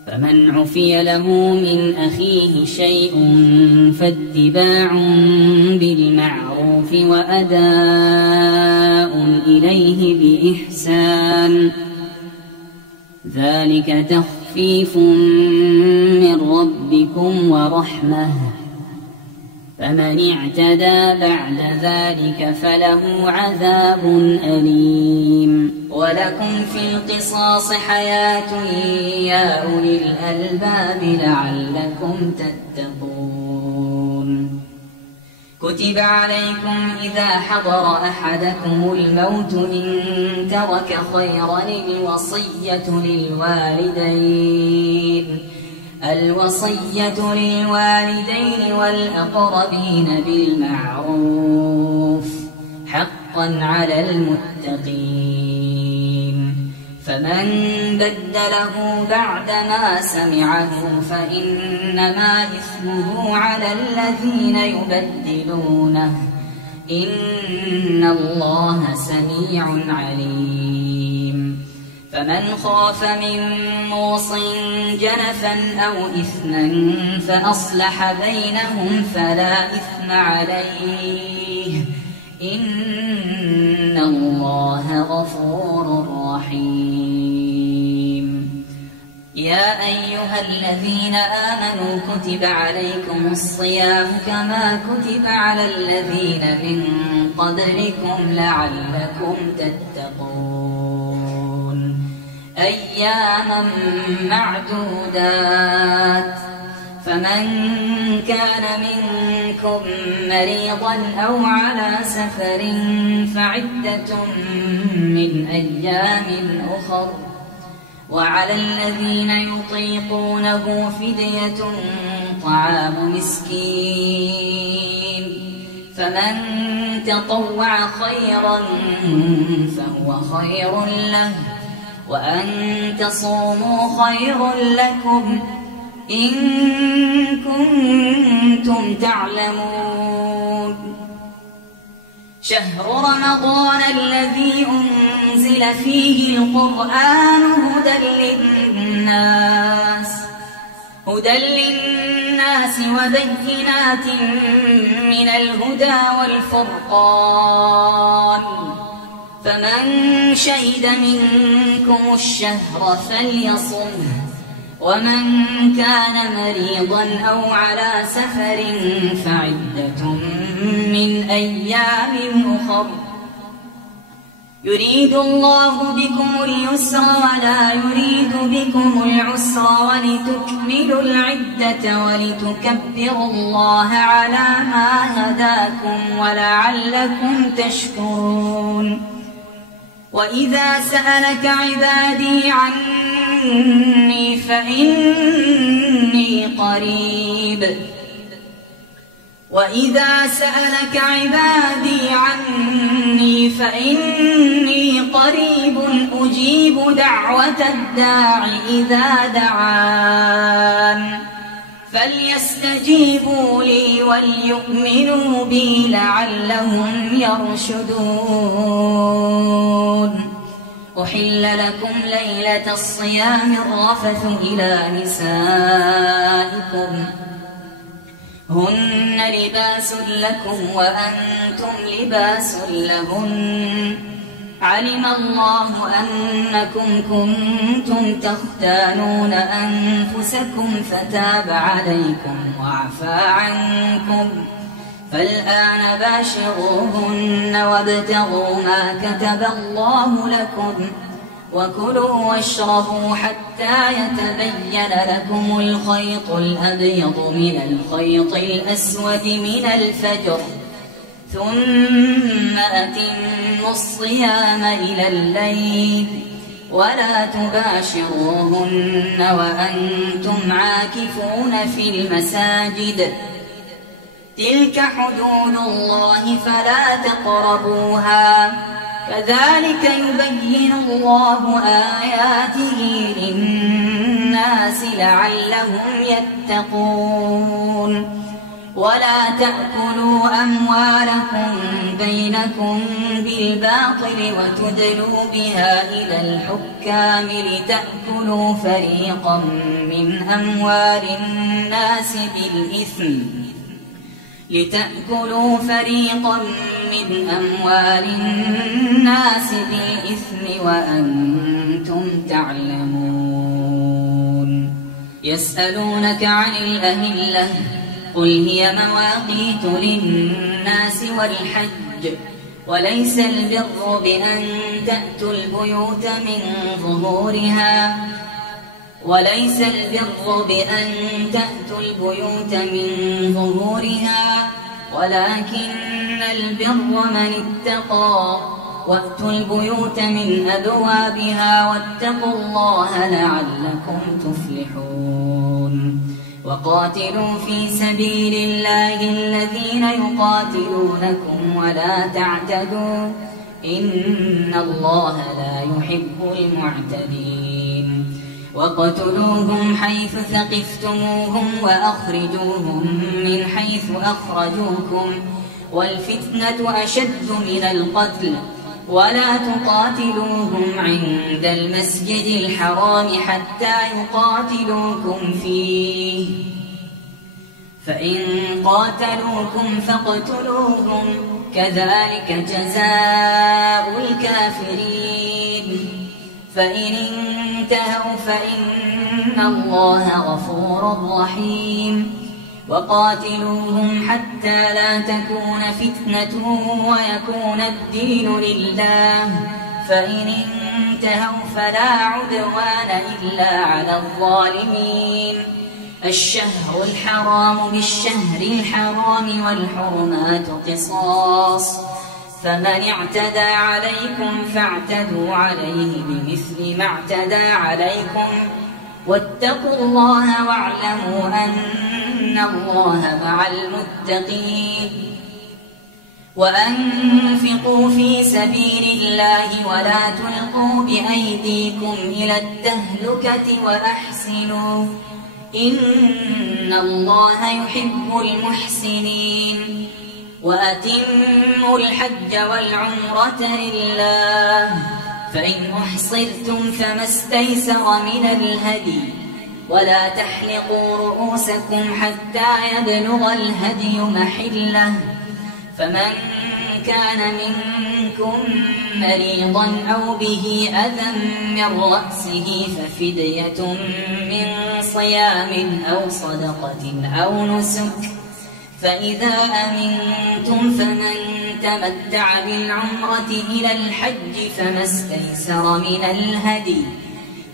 فمن عفي له من أخيه شيء فاتباع بالمعروف وأداء إليه بإحسان ذلك تخفيف من ربكم ورحمة فمن اعتدى بعد ذلك فله عذاب أليم. ولكم في القصاص حياة يا أولي الألباب لعلكم تتقون. كتب عليكم إذا حضر أحدكم الموت إن ترك خيرا الوصية للوالدين والأقربين بالمعروف حقا على المتقين. فمن بدله بعدما سمعه فإنما إثمه على الذين يبدلونه إن الله سميع عليم. فمن خاف من موص جنفا أو إثما فأصلح بينهم فلا إثم عليه إن الله غفور رحيم. يا أيها الذين آمنوا كتب عليكم الصيام كما كتب على الذين من قبلكم لعلكم تتقون. أياما معدودات. فمن كان منكم مريضا أو على سفر فعدة من أيام أخر. وعلى الذين يطيقونه فدية طعام مسكين. فمن تطوع خيرا فهو خير له وأن تصوموا خير لكم إن كنتم تعلمون. شهر رمضان الذي أنزل فيه القرآن هدى للناس وبينات من الهدى والفرقان. فمن شهد منكم الشهر فليصمه ومن كان مريضا أو على سفر فعدة من أيام أخر. يريد الله بكم اليسر ولا يريد بكم العسر ولتكملوا العدة ولتكبروا الله على ما هداكم ولعلكم تشكرون. وإذا سألك عبادي عني فإني قريب. وإذا سألك عبادي عني فإني قريب أجيب دعوة الداع إذا دعان فليستجيبوا لي وليؤمنوا بي لعلهم يرشدون. أحل لكم ليلة الصيام الرفث إلى نسائكم هن لباس لكم وأنتم لباس لهن. علم الله أنكم كنتم تختانون أنفسكم فتاب عليكم وعفى عنكم فالآن باشروهن وابتغوا ما كتب الله لكم وكلوا واشربوا حتى يتبين لكم الخيط الأبيض من الخيط الأسود من الفجر ثم أتموا الصيام إلى الليل ولا تباشروهن وأنتم عاكفون في المساجد تلك حدود الله فلا تقربوها كذلك يبين الله آياته للناس لعلهم يتقون. ولا تأكلوا أموالكم بينكم بالباطل وتدلوا بها إلى الحكام لتأكلوا فريقا من أموال الناس بالإثم وأنتم تعلمون. يسألونك عن الأهلة قل هي مواقيت للناس والحج وليس البر بأن تأتوا البيوت من ظهورها ولكن البر من اتقى وأتوا البيوت من أبوابها واتقوا الله لعلكم تفلحون وقاتلوا في سبيل الله الذين يقاتلونكم ولا تعتدوا إن الله لا يحب المعتدين وقتلوهم حيث ثقفتموهم وأخرجوهم من حيث أخرجوكم والفتنة أشد من القتل ولا تقاتلوهم عند المسجد الحرام حتى يقاتلوكم فيه فإن قاتلوكم فاقتلوهم كذلك جزاء الكافرين فإن انتهوا فإن الله غفور رحيم وقاتلوهم حتى لا تكون فتنة ويكون الدين لله فإن انتهوا فلا عدوان إلا على الظالمين الشهر الحرام بالشهر الحرام والحرمات قصاص فمن اعتدى عليكم فاعتدوا عليه بمثل ما اعتدى عليكم واتقوا الله واعلموا أن الله مع المتقين وأنفقوا في سبيل الله ولا تلقوا بأيديكم إلى التهلكة وأحسنوا إن الله يحب المحسنين وأتموا الحج والعمرة لله فإن أحصرتم فما استيسر من الهدي ولا تحلقوا رؤوسكم حتى يبلغ الهدي محله فمن كان منكم مريضا أو به أذى من رأسه ففدية من صيام أو صدقة أو نسك فإذا أمنتم فمن تمتع بالعمرة إلى الحج فما استيسر من الهدي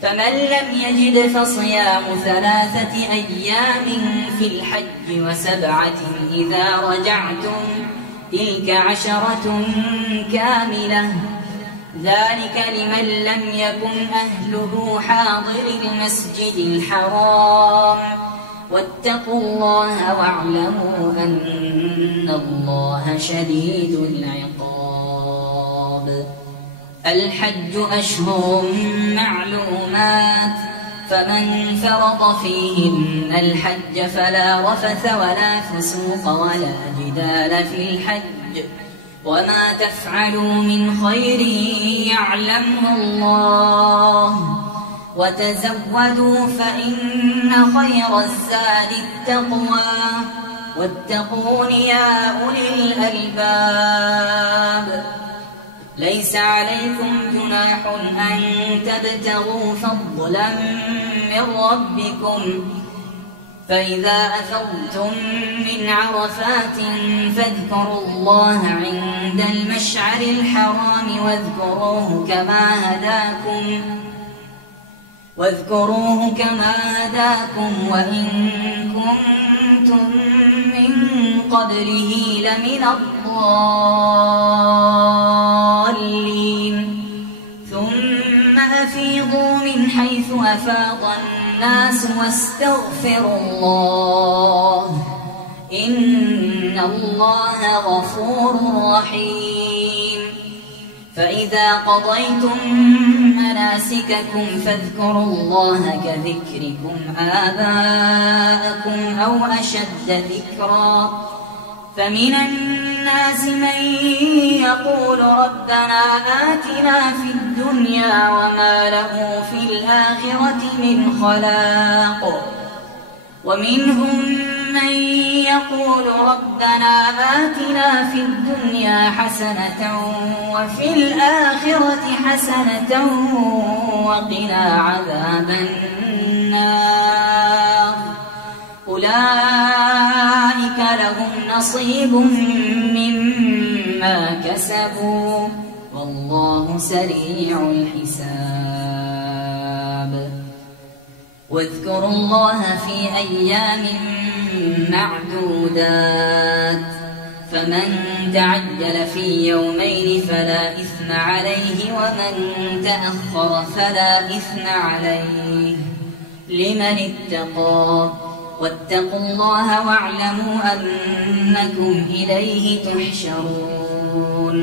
فمن لم يجد فصيام 3 أيام في الحج و7 إذا رجعتم تلك 10 كاملة ذلك لمن لم يكن أهله حاضر المسجد الحرام واتقوا الله واعلموا أن الله شديد العقاب الحج أشهر معلومات فمن فرض فيهن الحج فلا رفث ولا فسوق ولا جدال في الحج وما تفعلوا من خير يعلمه الله وتزودوا فإن خير الزاد التقوى واتقون يا أولي الألباب ليس عليكم جناح أن تبتغوا فضلا من ربكم فإذا أفضتم من عرفات فاذكروا الله عند المشعر الحرام واذكروه كما هداكم وإن كنتم من قبله لمن الضالين ثم أفيضوا من حيث أفاض الناس واستغفروا الله إن الله غفور رحيم فإذا قضيتم مناسككم فاذكروا الله كذكركم آباءكم أو أشد ذكرا فمن الناس من يقول ربنا آتنا في الدنيا وما له في الآخرة من خلاق ومنهم من يقول ربنا آتنا في الدنيا حسنة وفي الآخرة حسنة وقنا عذاب النار أولئك لهم نصيب مما كسبوا والله سريع الحساب. واذكروا الله في أيام معدودات فمن تعجل في يومين فلا إثم عليه ومن تأخر فلا إثم عليه لمن اتقى واتقوا الله واعلموا أنكم إليه تحشرون.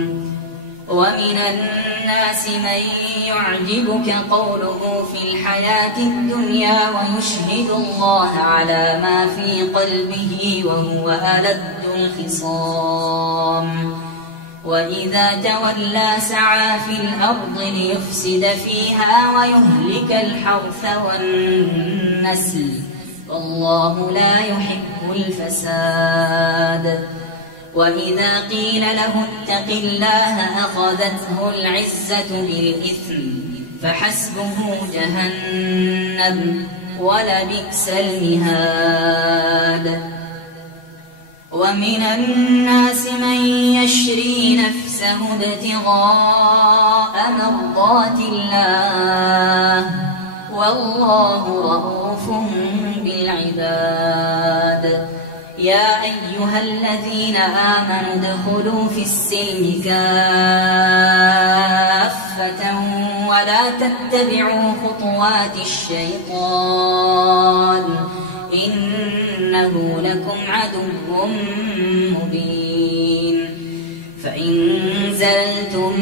ومن الناس من يعجبك قوله في الحياة الدنيا ويشهد الله على ما في قلبه وهو ألد الخصام وإذا تولى سعى في الأرض ليفسد فيها ويهلك الحرث والنسل والله لا يحب الفساد. وإذا قيل له اتق الله أخذته العزة بالإثم فحسبه جهنم ولبئس المهاد. ومن الناس من يشري نفسه ابتغاء مرضات الله والله رؤوف بالعباد. يا أيها الذين آمنوا ادخلوا في السلم كافة ولا تتبعوا خطوات الشيطان إنه لكم عدو مبين. فإن زلتم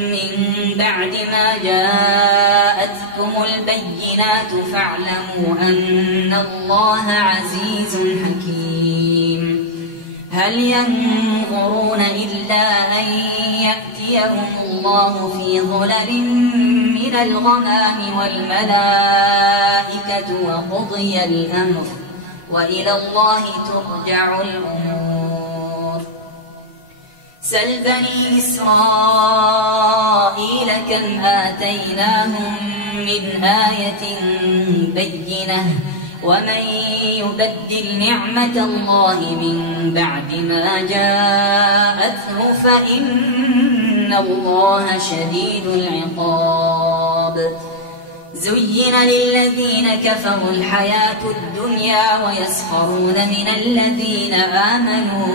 من بعد ما جاءتكم البينات فاعلموا أن الله عزيز حكيم. هل ينظرون إلا أن يأتيهم الله في ظلل من الغمام والملائكة وقضي الأمر وإلى الله ترجع الأمور. سل بني إسرائيل كم آتيناهم من آية بينة ومن يبدل نعمة الله من بعد ما جاءته فإن الله شديد العقاب. زين للذين كفروا الحياة الدنيا ويسخرون من الذين آمنوا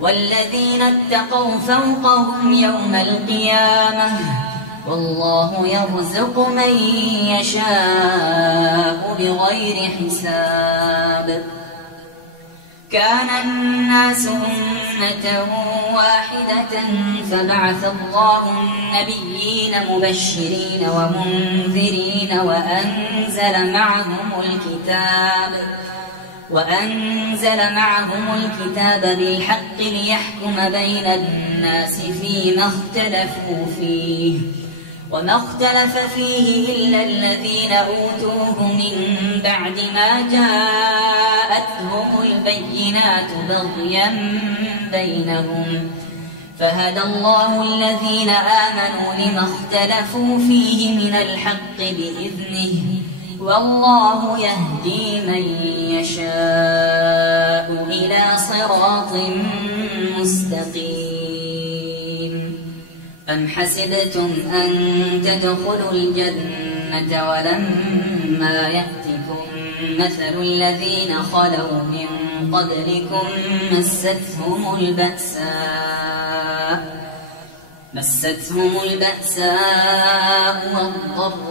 والذين اتقوا فوقهم يوم القيامة والله يرزق من يشاء بغير حساب. كان الناس أمة واحدة فبعث الله النبيين مبشرين ومنذرين وأنزل معهم الكتاب بالحق ليحكم بين الناس فيما اختلفوا فيه وما اختلف فيه إلا الذين أوتوه من بعد ما جاءتهم البينات بغيا بينهم فهدى الله الذين آمنوا لما اختلفوا فيه من الحق بإذنه والله يهدي من يشاء إلى صراط مستقيم. أم حسبتم أن تدخلوا الجنة ولما يأتكم مثل الذين خلوا من قبلكم مستهم البأساء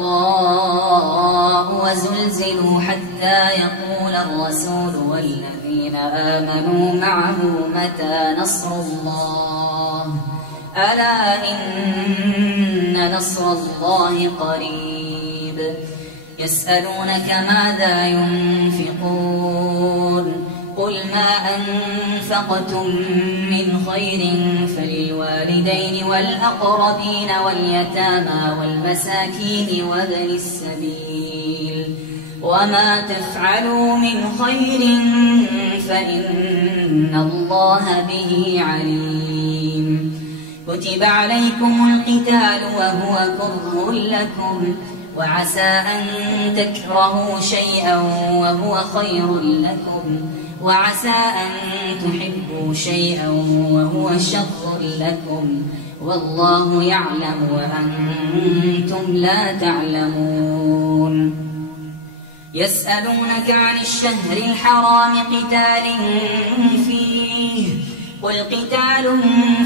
والضراء وزلزلوا حتى يقول الرسول والذين آمنوا معه متى نصر الله ألا إن نصر الله قريب. يسألونك ماذا ينفقون قل ما أنفقتم من خير فللوالدين والأقربين واليتامى والمساكين وابن السبيل وما تفعلوا من خير فإن الله به عليم. كتب عليكم القتال وهو كره لكم وعسى أن تكرهوا شيئا وهو خير لكم وعسى أن تحبوا شيئا وهو شر لكم والله يعلم وأنتم لا تعلمون. يسألونك عن الشهر الحرام قتال فيه قل قتال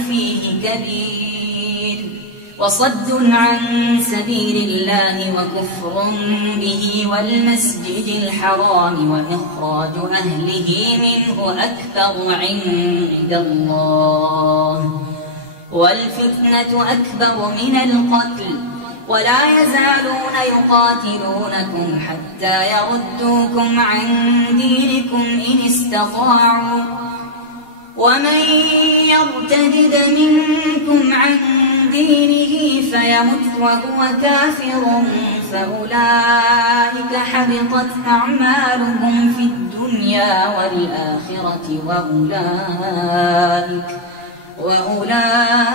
فيه كبير وصد عن سبيل الله وكفر به والمسجد الحرام وإخراج أهله منه أكبر عند الله والفتنة أكبر من القتل ولا يزالون يقاتلونكم حتى يردوكم عن دينكم إن استطاعوا ومن يرتد منكم عن دينه فيمت وهو كافر فأولئك حبطت أعمالهم في الدنيا والآخرة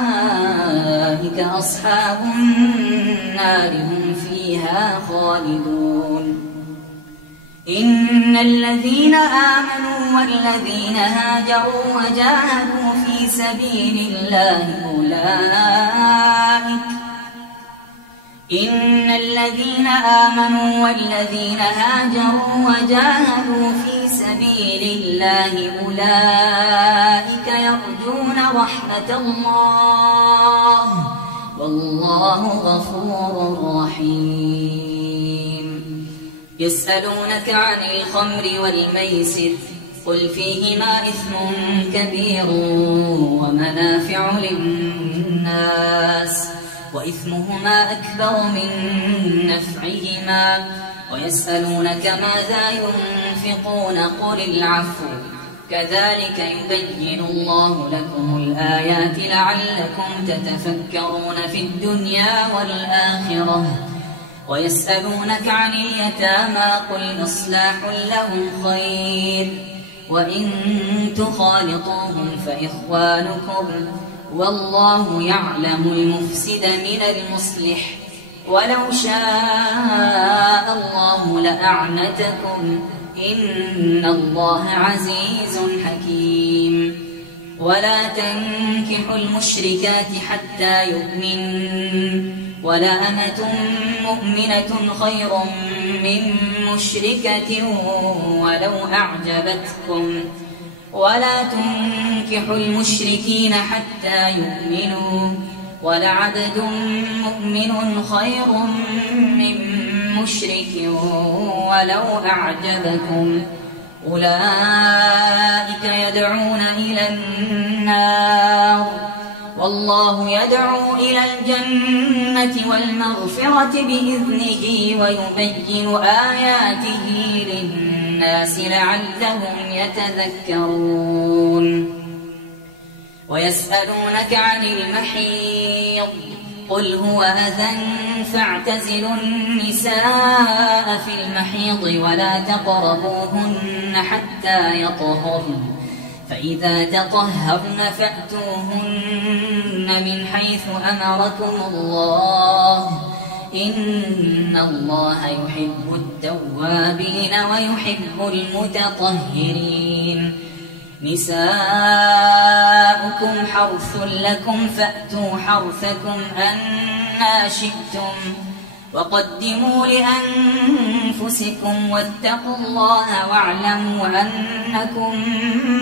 وأولئك أصحاب النار هم فيها خالدون. إن الذين آمنوا والذين هاجروا وجاهدوا في سبيل الله أولئك يرجون رحمة الله والله غفور رحيم. يسألونك عن الخمر والميسر قل فيهما إثم كبير ومنافع للناس وإثمهما أكبر من نفعهما ويسألونك ماذا ينفقون قل العفو كذلك يبين الله لكم الآيات لعلكم تتفكرون في الدنيا والآخرة. ويسألونك عن اليتامى قل إصلاح لهم خير وإن تخالطوهم فإخوانكم والله يعلم المفسد من المصلح ولو شاء الله لأعنتكم إن الله عزيز حكيم. ولا تنكحوا المشركات حتى يؤمنوا ولأمة مؤمنة خير من مشركة ولو أعجبتكم ولا تنكحوا المشركين حتى يؤمنوا ولعبد مؤمن خير من مشرك ولو أعجبكم أولئك يدعون إلى النار والله يدعو إلى الجنة والمغفرة بإذنه ويبين آياته للناس لعلهم يتذكرون. ويسألونك عن المحيض قل هو أذى فاعتزلوا النساء في المحيض ولا تقربوهن حتى يطهرن فإذا تطهرن فأتوهن من حيث أمركم الله إن الله يحب التوابين ويحب المتطهرين. نساؤكم حرث لكم فأتوا حرثكم أنى شئتم وقدموا لأنفسكم واتقوا الله واعلموا أنكم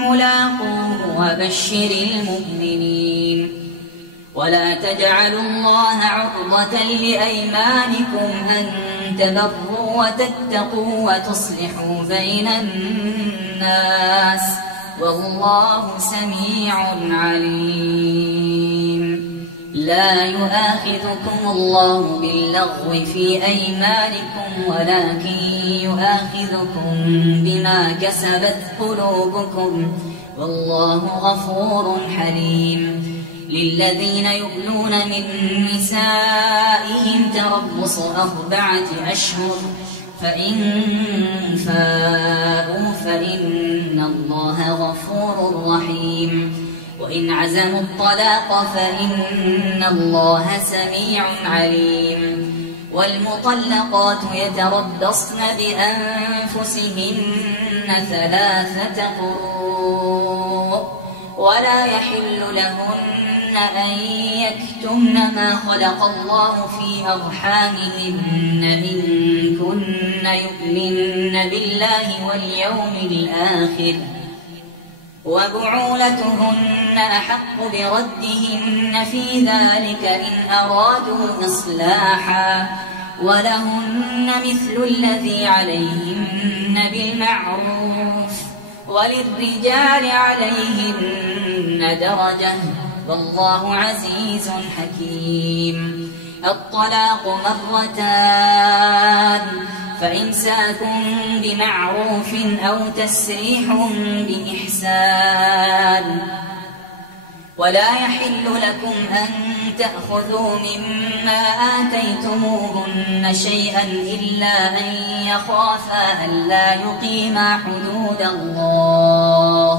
ملاقوه وبشر المؤمنين. ولا تجعلوا الله عرضة لأيمانكم أن تبروا وتتقوا وتصلحوا بين الناس والله سميع عليم. لا يؤاخذكم الله باللغو في أيمانكم ولكن يؤاخذكم بما كسبت قلوبكم والله غفور حليم. للذين يؤلون من نسائهم تربص 4 أشهر فإن فاءوا فإن الله غفور رحيم. وإن عزموا الطلاق فإن الله سميع عليم. والمطلقات يتربصن بأنفسهن 3 قروء ولا يحل لهن أن يكتمن ما خلق الله في أرحامهن إن كن يؤمن بالله واليوم الآخر وبعولتهن أحق بردهن في ذلك إن أرادوا إصلاحا ولهن مثل الذي عليهن بالمعروف وللرجال عليهن درجة والله عزيز حكيم. الطلاق 2 فإمساك بمعروف أو تسريح بإحسان ولا يحل لكم أن تأخذوا مما آتيتموهن شيئا إلا أن يخافا ألا يقيما حدود الله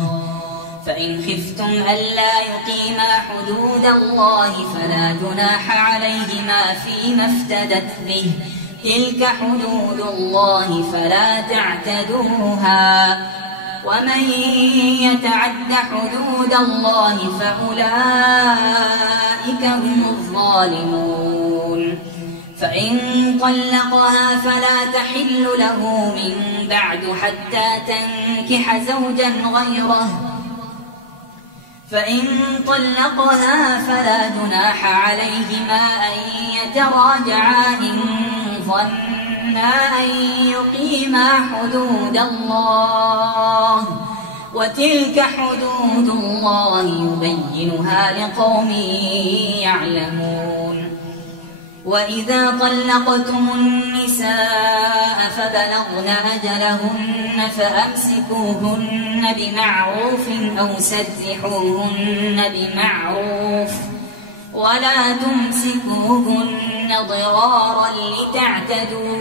فإن خفتم ألا يقيما حدود الله فلا جناح عليهما فيما افتدت به تلك حدود الله فلا تعتدوها ومن يتعد حدود الله فأولئك هم الظالمون. فإن طلقها فلا تحل له من بعد حتى تنكح زوجا غيره فإن طلقها فلا جناح عليهما أن يتراجعا إن ظنا أن يقيما حدود الله وتلك حدود الله يبينها لقوم يعلمون. وإذا طلقتم النساء فبلغن أجلهن فأمسكوهن بمعروف أو سرحوهن بمعروف ولا تمسكوهن ضرارا لتعتدوا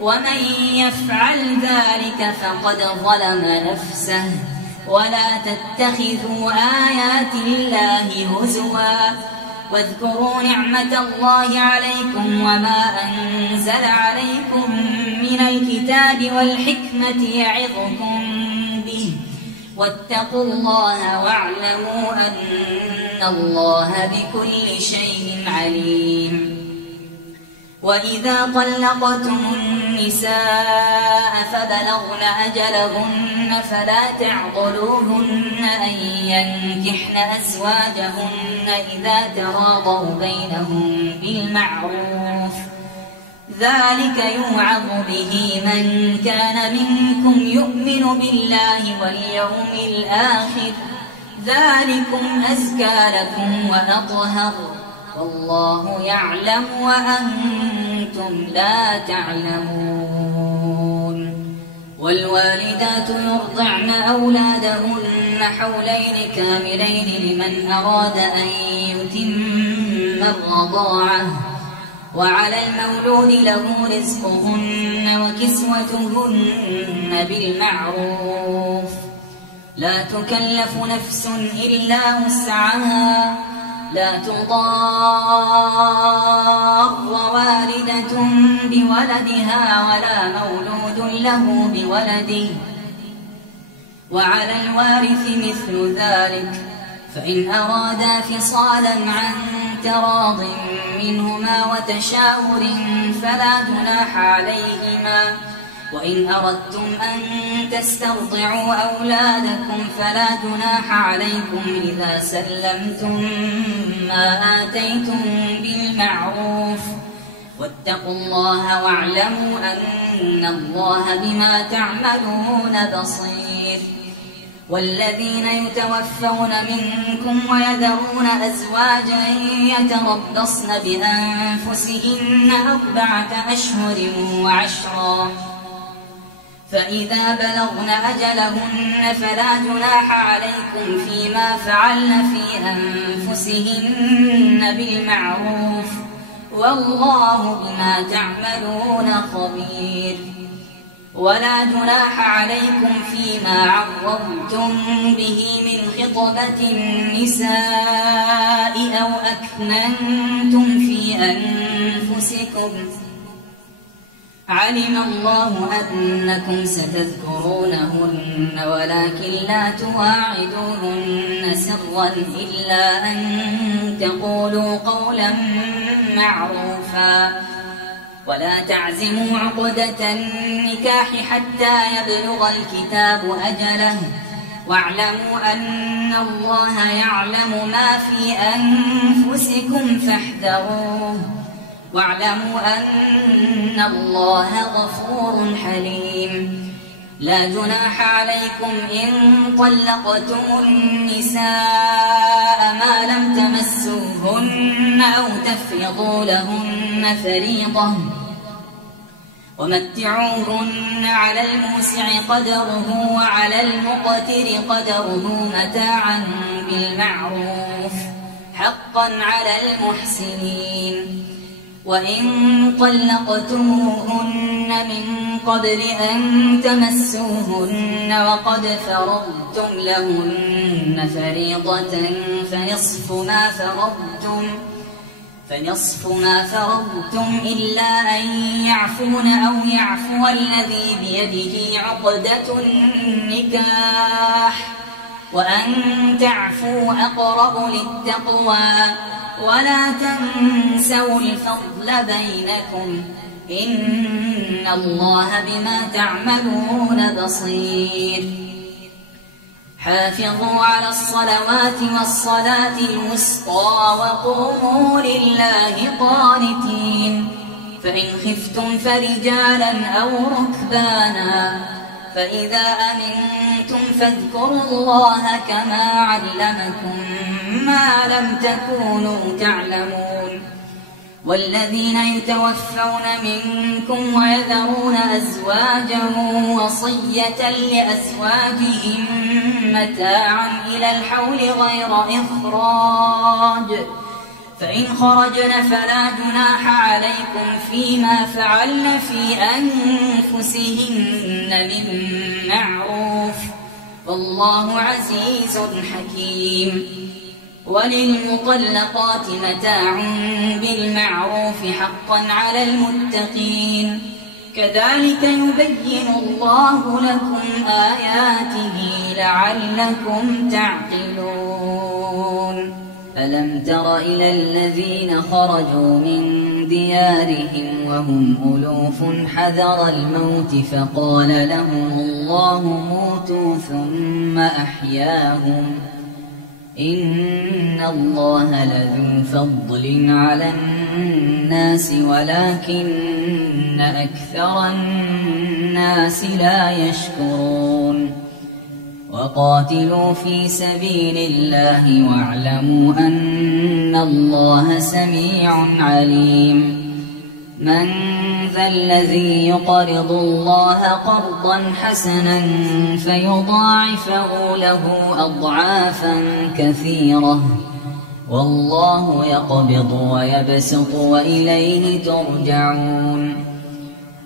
ومن يفعل ذلك فقد ظلم نفسه ولا تتخذوا آيات الله هزوا واذكروا نعمة الله عليكم وما أنزل عليكم من الكتاب والحكمة يعظكم به واتقوا الله واعلموا أن الله بكل شيء عليم. وإذا طلقتم النساء فبلغن أجلهن فلا تعضلوهن أن ينكحن أزواجهن إذا تراضوا بينهم بالمعروف ذلك يوعظ به من كان منكم يؤمن بالله واليوم الآخر ذلكم أزكى لكم وأطهر والله يعلم وأنتم لا تعلمون. والوالدات يرضعن أولادهن حولين كاملين لمن أراد أن يتم الرضاعة وعلى المولود له رزقهن وكسوتهن بالمعروف لا تكلف نفس إلا وسعها لا تضار والدة بولدها ولا مولود له بولده وعلى الوارث مثل ذلك فإن أرادا فصالا عن تراض منهما وتشاور فلا جناح عليهما وإن أردتم أن تسترضعوا أولادكم فلا جناح عليكم إذا سلمتم ما آتيتم بالمعروف واتقوا الله واعلموا أن الله بما تعملون بصير. والذين يتوفون منكم ويذرون أزواجا يتربصن بأنفسهن 4 أشهر و10 فإذا بلغن أجلهن فلا جناح عليكم فيما فعلن في أنفسهن بالمعروف والله بما تعملون خبير. ولا جناح عليكم فيما عرضتم به من خطبة النساء أو أكننتم في أنفسكم علم الله أنكم ستذكرونهن ولكن لا تواعدوهن سرا إلا أن تقولوا قولا معروفا ولا تعزموا عقدة النكاح حتى يبلغ الكتاب أجله واعلموا أن الله يعلم ما في أنفسكم فاحذروه واعلموا أن الله غفور حليم لا جناح عليكم إن طلقتم النساء ما لم تمسوهن أو تفرضوا لهن فريضة ومتعوهن على الموسع قدره وعلى المقتر قدره متاعا بالمعروف حقا على المحسنين وإن طلقتموهن من قبل أن تمسوهن وقد فرضتم لهن فريضة فنصف ما فرضتم إلا أن يعفون أو يعفو الذي بيده عقدة النكاح وأن تعفوا أقرب للتقوى ولا تنسوا الفضل بينكم إن الله بما تعملون بصير حافظوا على الصلوات والصلاة الوسطى وقوموا لله قانتين فإن خفتم فرجالا أو ركبانا فإذا أمنتم فاذكروا الله كما علمكم ما لم تكونوا تعلمون والذين يتوفون منكم ويذرون أزواجا وصية لأزواجهم متاعا إلى الحول غير إخراج فإن خرجن فلا جناح عليكم فيما فعلن في أنفسهن من معروف والله عزيز حكيم وللمطلقات متاع بالمعروف حقا على المتقين كذلك يبين الله لكم آياته لعلكم تعقلون ألم تر إلى الذين خرجوا من ديارهم وهم ألوف حذر الموت فقال لهم الله موتوا ثم أحياهم إن الله لذو فضل على الناس ولكن أكثر الناس لا يشكرون وقاتلوا في سبيل الله واعلموا أن الله سميع عليم من ذا الذي يقرض الله قرضا حسنا فيضاعفه له أضعافا كثيرة والله يقبض ويبسط وإليه ترجعون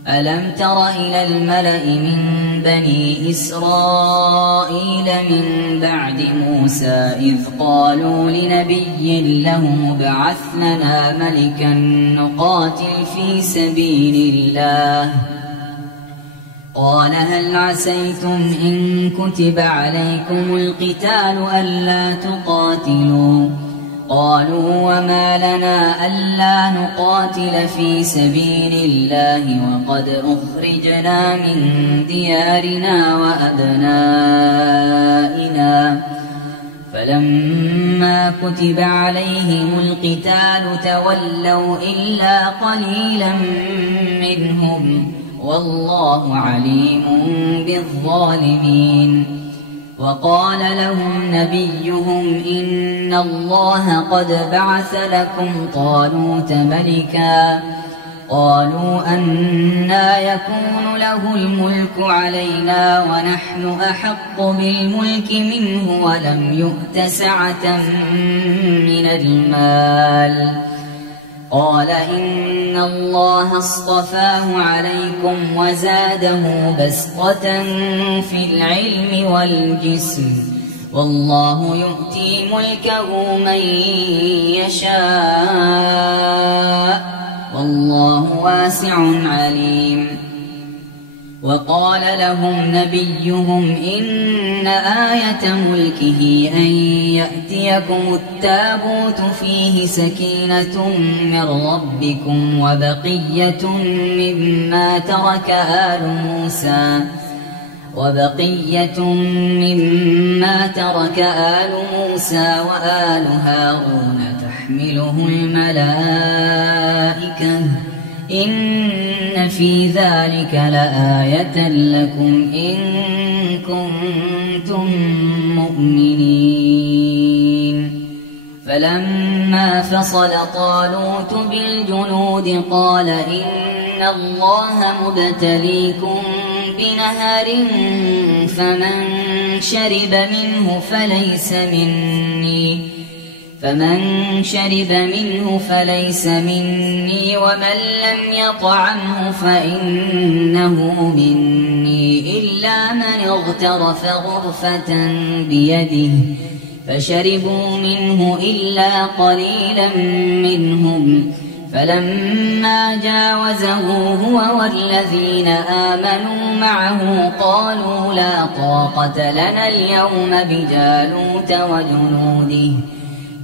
ألم تر إلى الملأ من بني إسرائيل من بعد موسى إذ قالوا لنبي له ابعث لنا ملكا نقاتل في سبيل الله قال هل عسيتم إن كتب عليكم القتال ألا تقاتلوا قالوا وما لنا ألا نقاتل في سبيل الله وقد أخرجنا من ديارنا وأبنائنا فلما كتب عليهم القتال تولوا إلا قليلا منهم والله عليم بالظالمين وقال لهم نبيهم إن الله قد بعث لكم طالوت ملكا قالوا أنى يكون له الملك علينا ونحن أحق بالملك منه ولم يؤت سعة من المال قال إن الله اصطفاه عليكم وزاده بسطة في العلم والجسم والله يؤتي ملكه من يشاء والله واسع عليم. وقال لهم نبيهم إن آية ملكه أن يأتيكم التابوت فيه سكينة من ربكم وبقية مما ترك آل موسى وآل هارون تحمله الملائكة إن في ذلك لآية لكم إن كنتم مؤمنين. فلما فصل طالوت بالجنود قال إن الله مبتليكم بنهر فمن شرب منه فليس مني ومن لم يطعمه فإنه مني إلا من اغترف غرفة بيده فشربوا منه إلا قليلا منهم. فلما جاوزه هو والذين آمنوا معه قالوا لا طاقة لنا اليوم بجالوت وجنوده.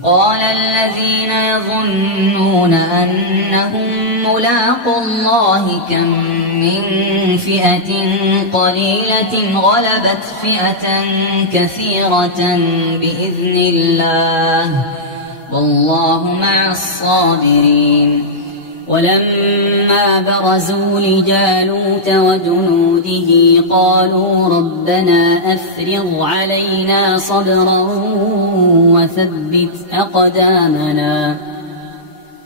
قال الذين يظنون أنهم ملاقو الله كم من فئة قليلة غلبت فئة كثيرة بإذن الله والله مع الصابرين. ولما برزوا لجالوت وجنوده قالوا ربنا أفرغ علينا صبرا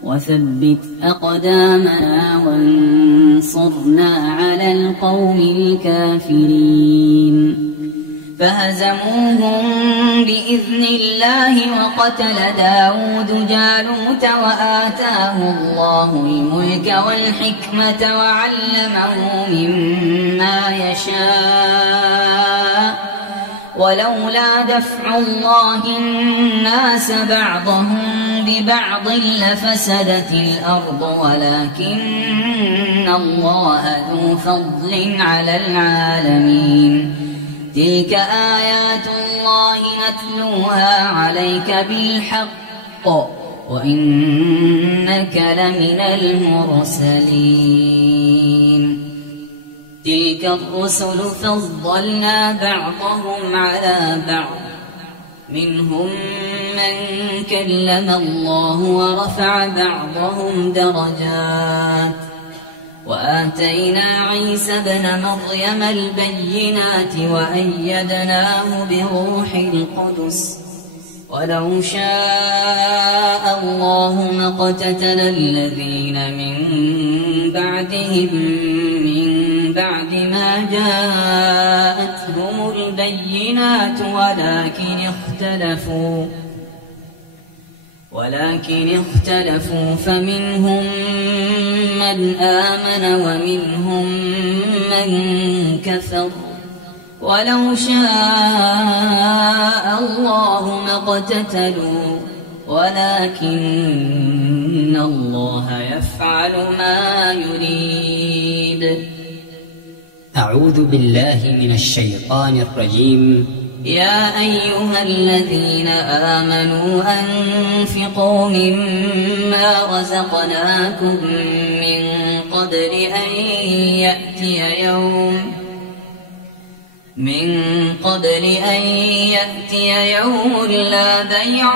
وثبت أقدامنا وانصرنا على القوم الكافرين. فهزموهم بإذن الله وقتل داود جالوت وآتاه الله الملك والحكمة وعلمه مما يشاء. ولولا دفع الله الناس بعضهم ببعض لفسدت الأرض ولكن الله ذو فضل على العالمين. تلك آيات الله نتلوها عليك بالحق وإنك لمن المرسلين. تلك الرسل فضلنا بعضهم على بعض منهم من كلم الله ورفع بعضهم درجات وآتينا عيسى ابن مريم البينات وأيدناه بروح القدس. ولو شاء الله ما اقتتل الذين من بعدهم من بعد ما جاءتهم البينات ولكن اختلفوا فمنهم من آمن ومنهم من كفر. ولو شاء الله ما اقتتلوا ولكن الله يفعل ما يريد. أعوذ بالله من الشيطان الرجيم. يا أيها الذين آمنوا أنفقوا مما رزقناكم من قبل أن يأتي يوم لا بيع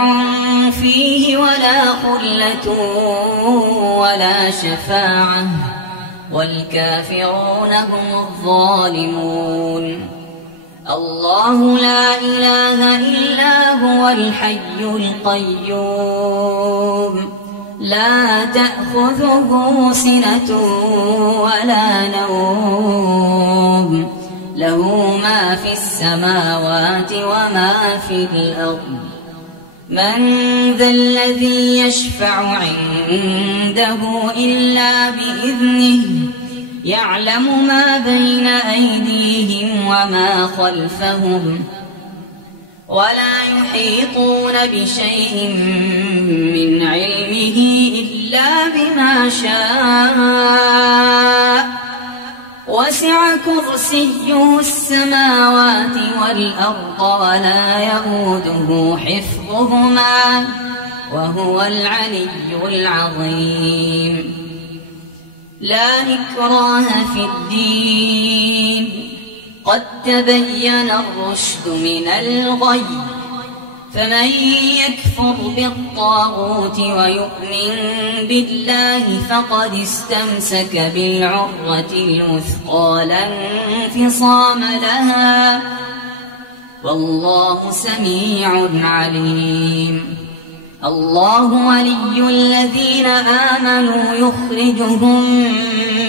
فيه ولا خلة ولا شفاعة والكافرون هم الظالمون. الله لا إله إلا هو الحي القيوم لا تأخذه سنة ولا نوم له ما في السماوات وما في الأرض. من ذا الذي يشفع عنده إلا بإذنه يعلم ما بين أيديهم وما خلفهم ولا يحيطون بشيء من علمه إلا إلا بما شاء وسع كرسيه السماوات والأرض ولا يئوده حفظهما وهو العلي العظيم. لا إكراه في الدين قد تبين الرشد من الغي فمن يكفر بالطاغوت ويؤمن بالله فقد استمسك بالعروة الوثقى لا انفصام لها والله سميع عليم. الله ولي الذين آمنوا يخرجهم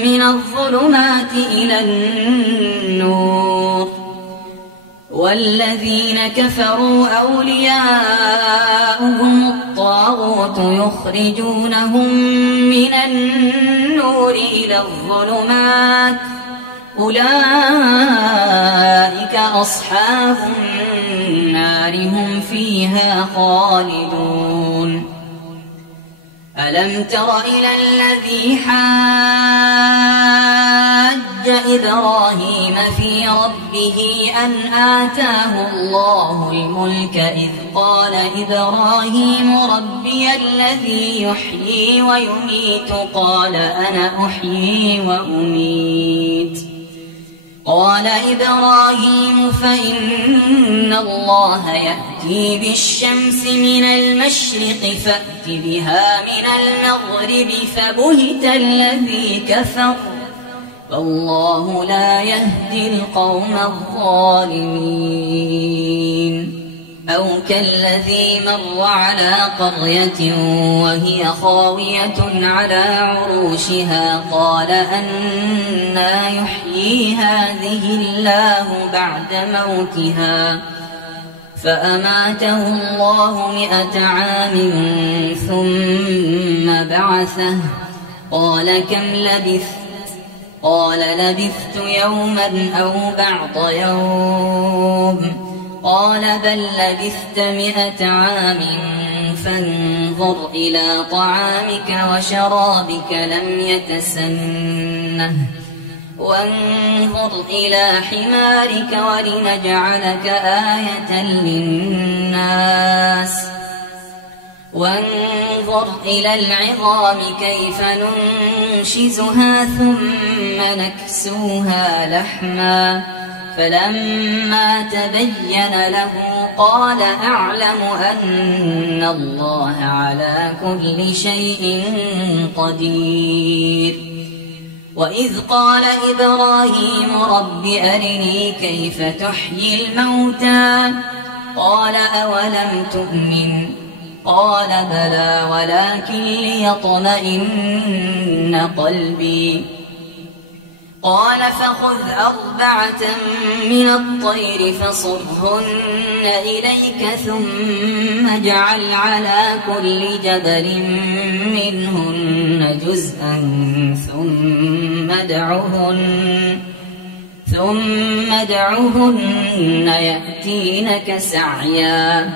من الظلمات إلى النور والذين كفروا أولياؤهم الطاغوت يخرجونهم من النور إلى الظلمات أولئك أصحاب النار هم فيها خالدون. ألم تر إلى الذي حاج إبراهيم في ربه أن آتاه الله الملك إذ قال إبراهيم ربي الذي يحيي ويميت قال أنا أحيي وأميت قال إبراهيم فإن الله يأتي بالشمس من المشرق فأت بها من المغرب فبهت الذي كفر والله لا يهدي القوم الظالمين. أو كالذي مر على قرية وهي خاوية على عروشها قال أنى يحيي هذه الله بعد موتها فأماته الله 100 عام ثم بعثه قال كم لبثت قال لبثت يوما أو بعض يوم قال بل لبثت 100 عام فانظر إلى طعامك وشرابك لم يتسنه وانظر إلى حمارك ولنجعلك آية للناس وانظر إلى العظام كيف ننشزها ثم نكسوها لحما فلما تبين له قال أعلم أن الله على كل شيء قدير. وإذ قال إبراهيم رب أرني كيف تحيي الموتى قال أولم تؤمن قال بلى ولكن ليطمئن قلبي قال فخذ 4 من الطير فصرهن إليك ثم اجعل على كل جبل منهن جزءا ثم ادعهن يأتينك سعيا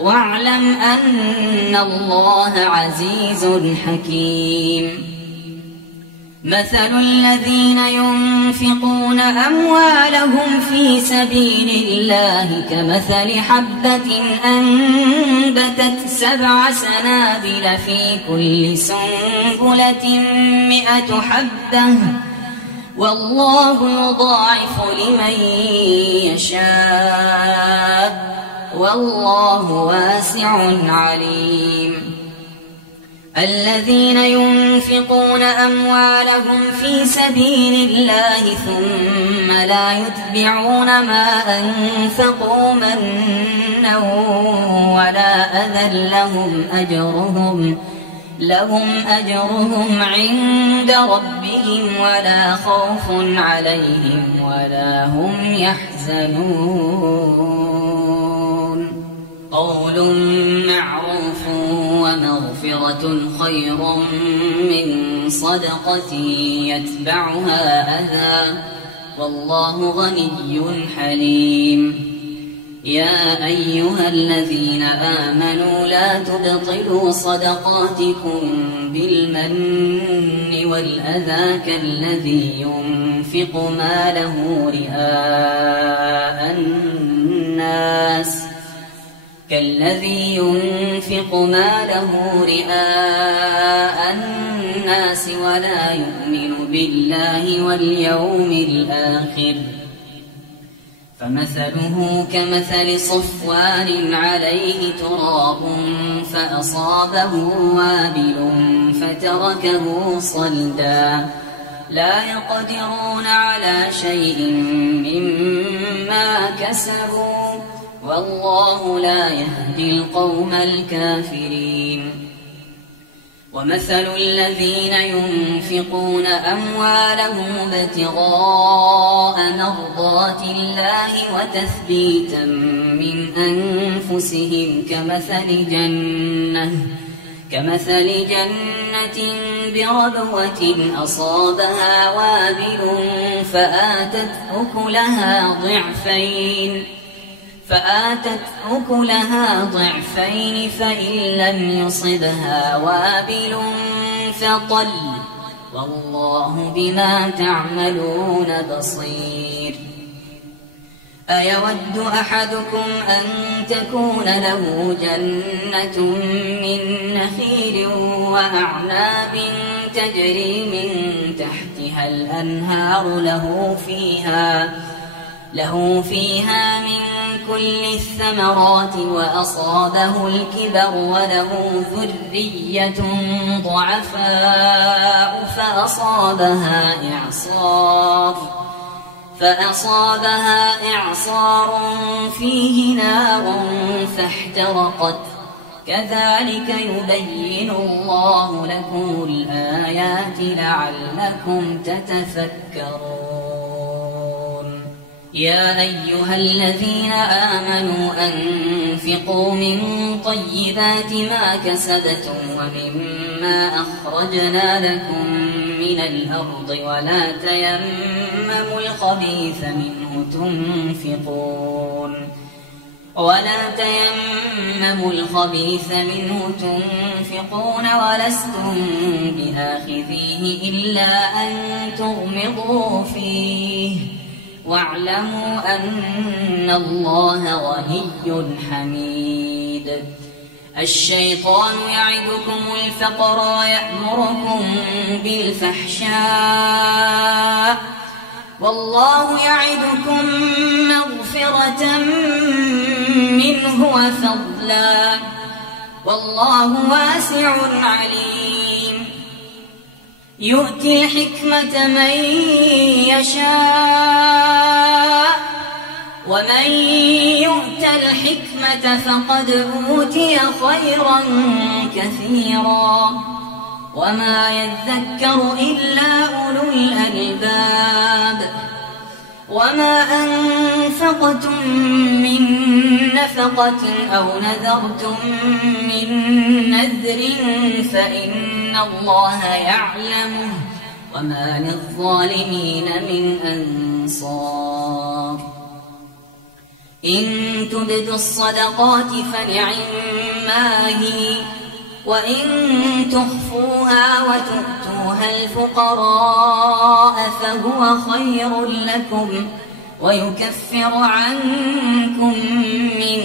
واعلم أن الله عزيز حكيم. مثل الذين ينفقون أموالهم في سبيل الله كمثل حبة أنبتت 7 سنابل في كل سنبلة 100 حبة والله يضاعف لمن يشاء والله واسع عليم. الذين ينفقون أموالهم في سبيل الله ثم لا يتبعون ما أنفقوا منا ولا أذى لهم أجرهم عند ربهم ولا خوف عليهم ولا هم يحزنون. قول معروف ومغفرة خير من صدقة يتبعها أذى والله غني حليم. يا أيها الذين آمنوا لا تبطلوا صدقاتكم بالمن والأذى كالذي ينفق ماله رئاء الناس ولا يؤمن بالله واليوم الآخر فمثله كمثل صفوان عليه تراب فأصابه وابل فتركه صلدا لا يقدرون على شيء مما كسبوا والله لا يهدي القوم الكافرين ومثل الذين ينفقون أموالهم ابتغاء مرضات الله وتثبيتا من أنفسهم كمثل جنة بربوة أصابها وابل فآتت أكلها ضعفين فإن لم يصبها وابل فطل والله بما تعملون بصير أيود أحدكم أن تكون له جنة من نخيل وأعناب تجري من تحتها الأنهار له فيها من كل الثمرات وأصابه الكبر وله ذرية ضعفاء فأصابها إعصار فيه نار فاحترقت كذلك يبين الله لكم الآيات لعلكم تتفكرون يا أيها الذين آمنوا أنفقوا من طيبات ما كسبتم ومما أخرجنا لكم من الأرض ولا تيمموا الخبيث منه تنفقون ولستم بآخذيه إلا أن تغمضوا فيه واعلموا أن الله غني حميد الشيطان يعدكم الفقر ويأمركم بالفحشاء والله يعدكم مغفرة منه وفضلا والله واسع عليم يؤتي الحكمة من يشاء ومن يؤت الحكمة فقد أوتي خيرا كثيرا وما يذكر إلا أولو الألباب وما أنفقتم من نفقة أو نذرتم من نذر فإن الله يعلمه وما للظالمين من أنصار إن تبدوا الصدقات فنعما هي وإن تخفوها وتؤتوها الفقراء فهو خير لكم ويكفر عنكم من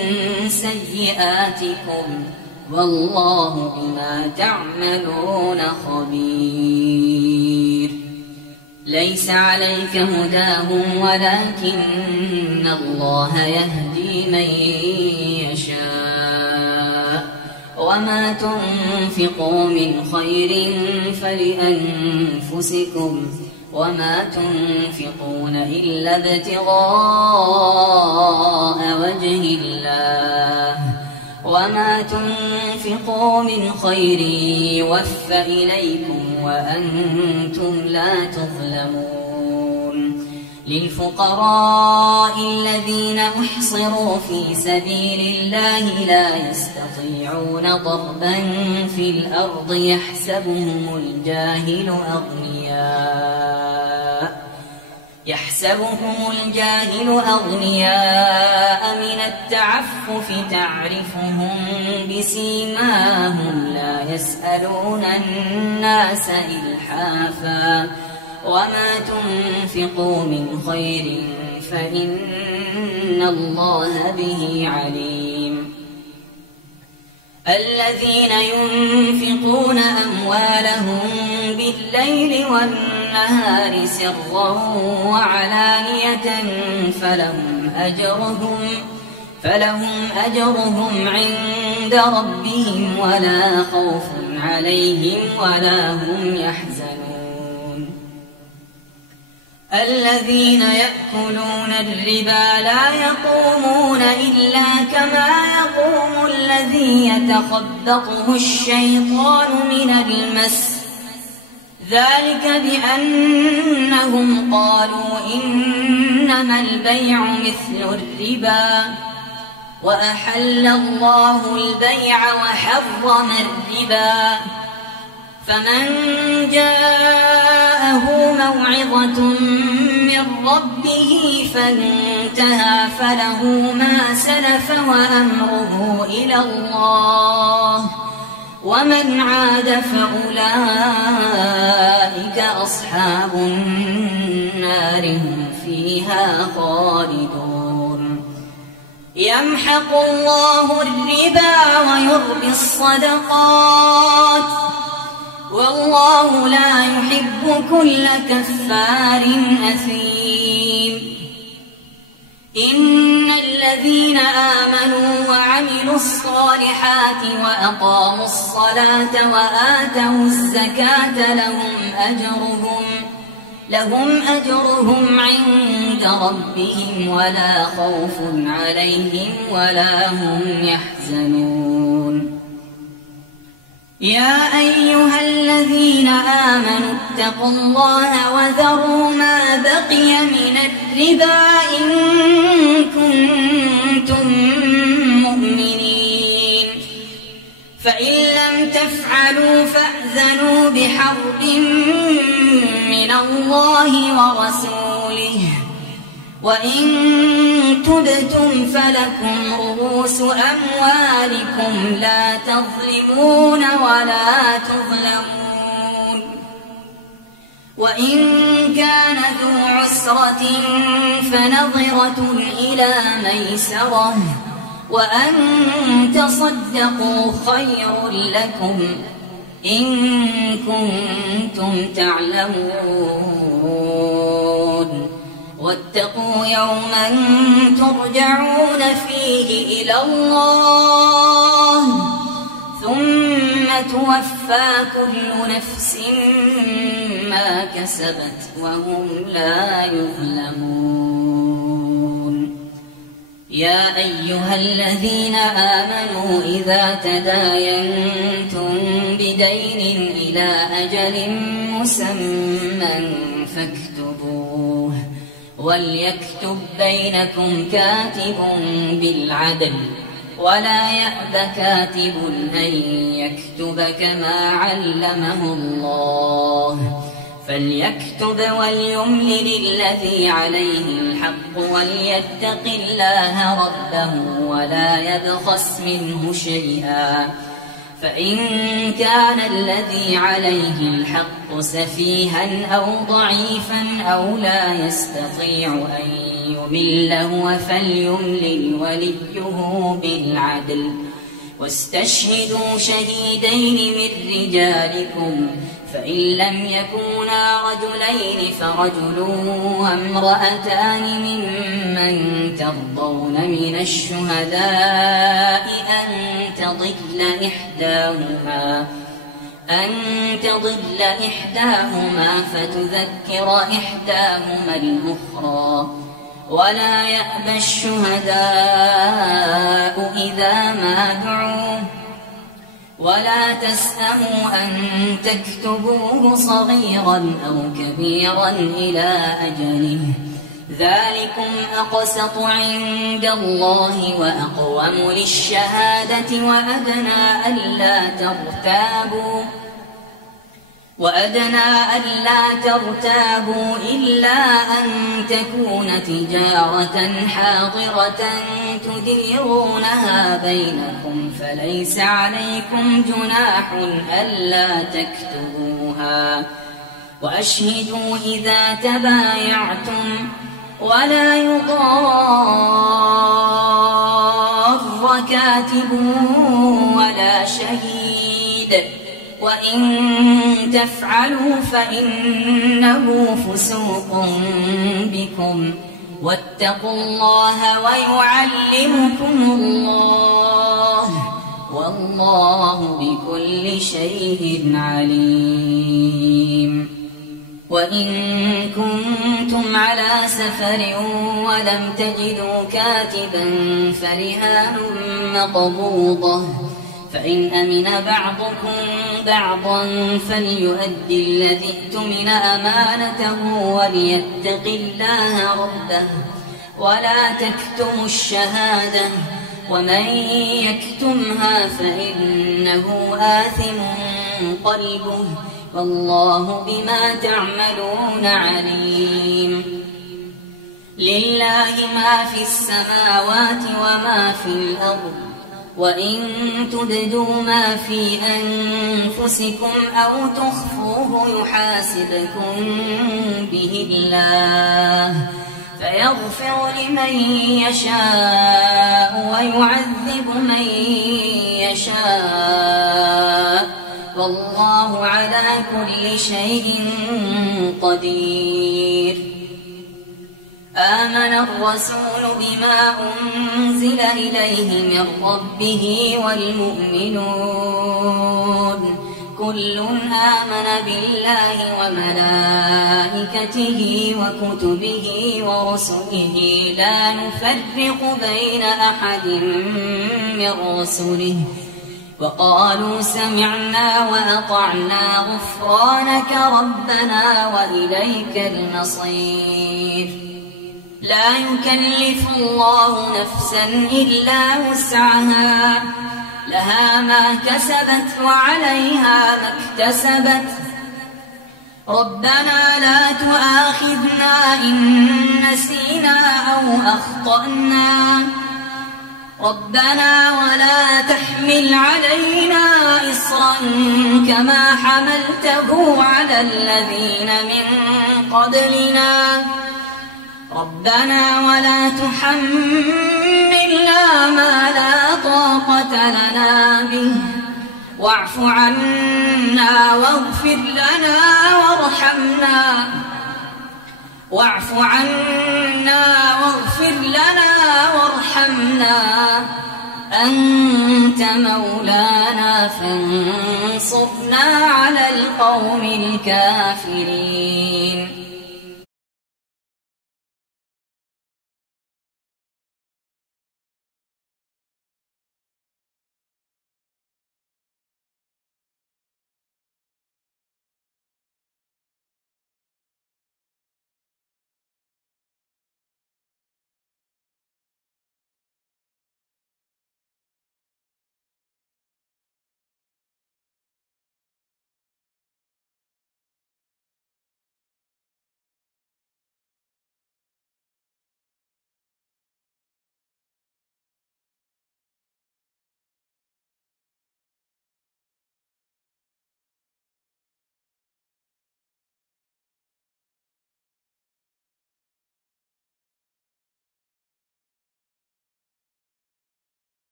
سيئاتكم والله بما تعملون خبير ليس عليك هداهم ولكن الله يهدي من يشاء وما تنفقوا من خير فلأنفسكم وما تنفقون إلا ابتغاء وجه الله وما تنفقوا من خير يوفى إليكم وأنتم لا تظلمون للفقراء الذين أحصروا في سبيل الله لا يستطيعون ضربا في الأرض يحسبهم الجاهل أغنياء من التعفف تعرفهم بسيماهم لا يسألون الناس إلحافا وما تنفقوا من خير فإن الله به عليم الذين ينفقون أموالهم بالليل والنهار سرا وعلانية فلهم أجرهم عند ربهم ولا خوف عليهم ولا هم يحزنون الذين يأكلون الربا لا يقومون إلا كما يقوم الذي يتخبطه الشيطان من المس ذلك بأنهم قالوا إنما البيع مثل الربا وأحل الله البيع وحرم الربا فمن جاءه موعظة من ربه فانتهى فله ما سلف وأمره إلى الله ومن عاد فأولئك أصحاب النار هم فيها خالدون يمحق الله الربا ويربي الصدقات والله لا يحب كل كفار أثيم إن الذين آمنوا وعملوا الصالحات وأقاموا الصلاة وآتوا الزكاة لهم أجرهم عند ربهم ولا خوف عليهم ولا هم يحزنون يا أيها الذين آمنوا اتقوا الله وذروا ما بقي من الربا إن كنتم مؤمنين فإن لم تفعلوا فأذنوا بحرب من الله ورسوله وإن تبتم فلكم رؤوس أموالكم لا تظلمون ولا تظلمون وإن كان ذو عسرة فنظرة إلى ميسرة وأن تصدقوا خير لكم إن كنتم تعلمون واتقوا يوما ترجعون فيه إلى الله ثم توفى كل نفس ما كسبت وهم لا يظلمون يا أيها الذين آمنوا إذا تداينتم بدين إلى أجل مسمى فاكتبوه وليكتب بينكم كاتب بالعدل ولا يأب كاتب أن يكتب كما علمه الله فليكتب وليملل الذي عليه الحق وليتق الله ربه ولا يبخس منه شيئا فإن كان الذي عليه الحق سفيها أو ضعيفا أو لا يستطيع أن يمل هو فليملل وليه بالعدل واستشهدوا شهيدين من رجالكم فإن لم يكونا رجلين فرجل وامرأتان ممن ترضون من الشهداء أن تضل إحداهما فتذكر إحداهما الأخرى ولا يأبى الشهداء إذا ما دعوا ولا تسأموا أن تكتبوه صغيرا أو كبيرا إلى أجله ذلكم أقسط عند الله وأقوم للشهادة وأدنى ألا ترتابوا وأدنى ألا ترتابوا إلا أن تكون تجارة حاضرة تديرونها بينكم فليس عليكم جناح ألا تكتبوها وأشهدوا إذا تبايعتم ولا يضار كاتب ولا شهيد وإن تفعلوا فإنه فسوق بكم واتقوا الله ويعلمكم الله والله بكل شيء عليم. وإن كنتم على سفر ولم تجدوا كاتبا فرهان مقبوضة فإن أمن بعضكم بعضا فليؤدي الذي اؤتمن أمانته وليتق الله ربه ولا تكتموا الشهادة ومن يكتمها فإنه آثم قلبه والله بما تعملون عليم. لله ما في السماوات وما في الأرض وإن تبدوا ما في أنفسكم أو تخفوه يحاسبكم به الله فيغفر لمن يشاء ويعذب من يشاء والله على كل شيء قدير. آمن الرسول بما أنزل إليه من ربه والمؤمنون كل آمن بالله وملائكته وكتبه ورسله لا نفرق بين أحد من رسله وقالوا سمعنا وأطعنا غفرانك ربنا وإليك المصير. لا يكلف الله نفسا إلا وسعها لها ما كسبت وعليها ما اكتسبت ربنا لا تؤاخذنا إن نسينا أو أخطأنا ربنا ولا تحمل علينا إصرا كما حملته على الذين من قبلنا ربنا ولا تحملنا ما لا طاقة لنا به واعف عنا واغفر لنا وارحمنا واعف عنا واغفر لنا وارحمنا أنت مولانا فانصرنا على القوم الكافرين.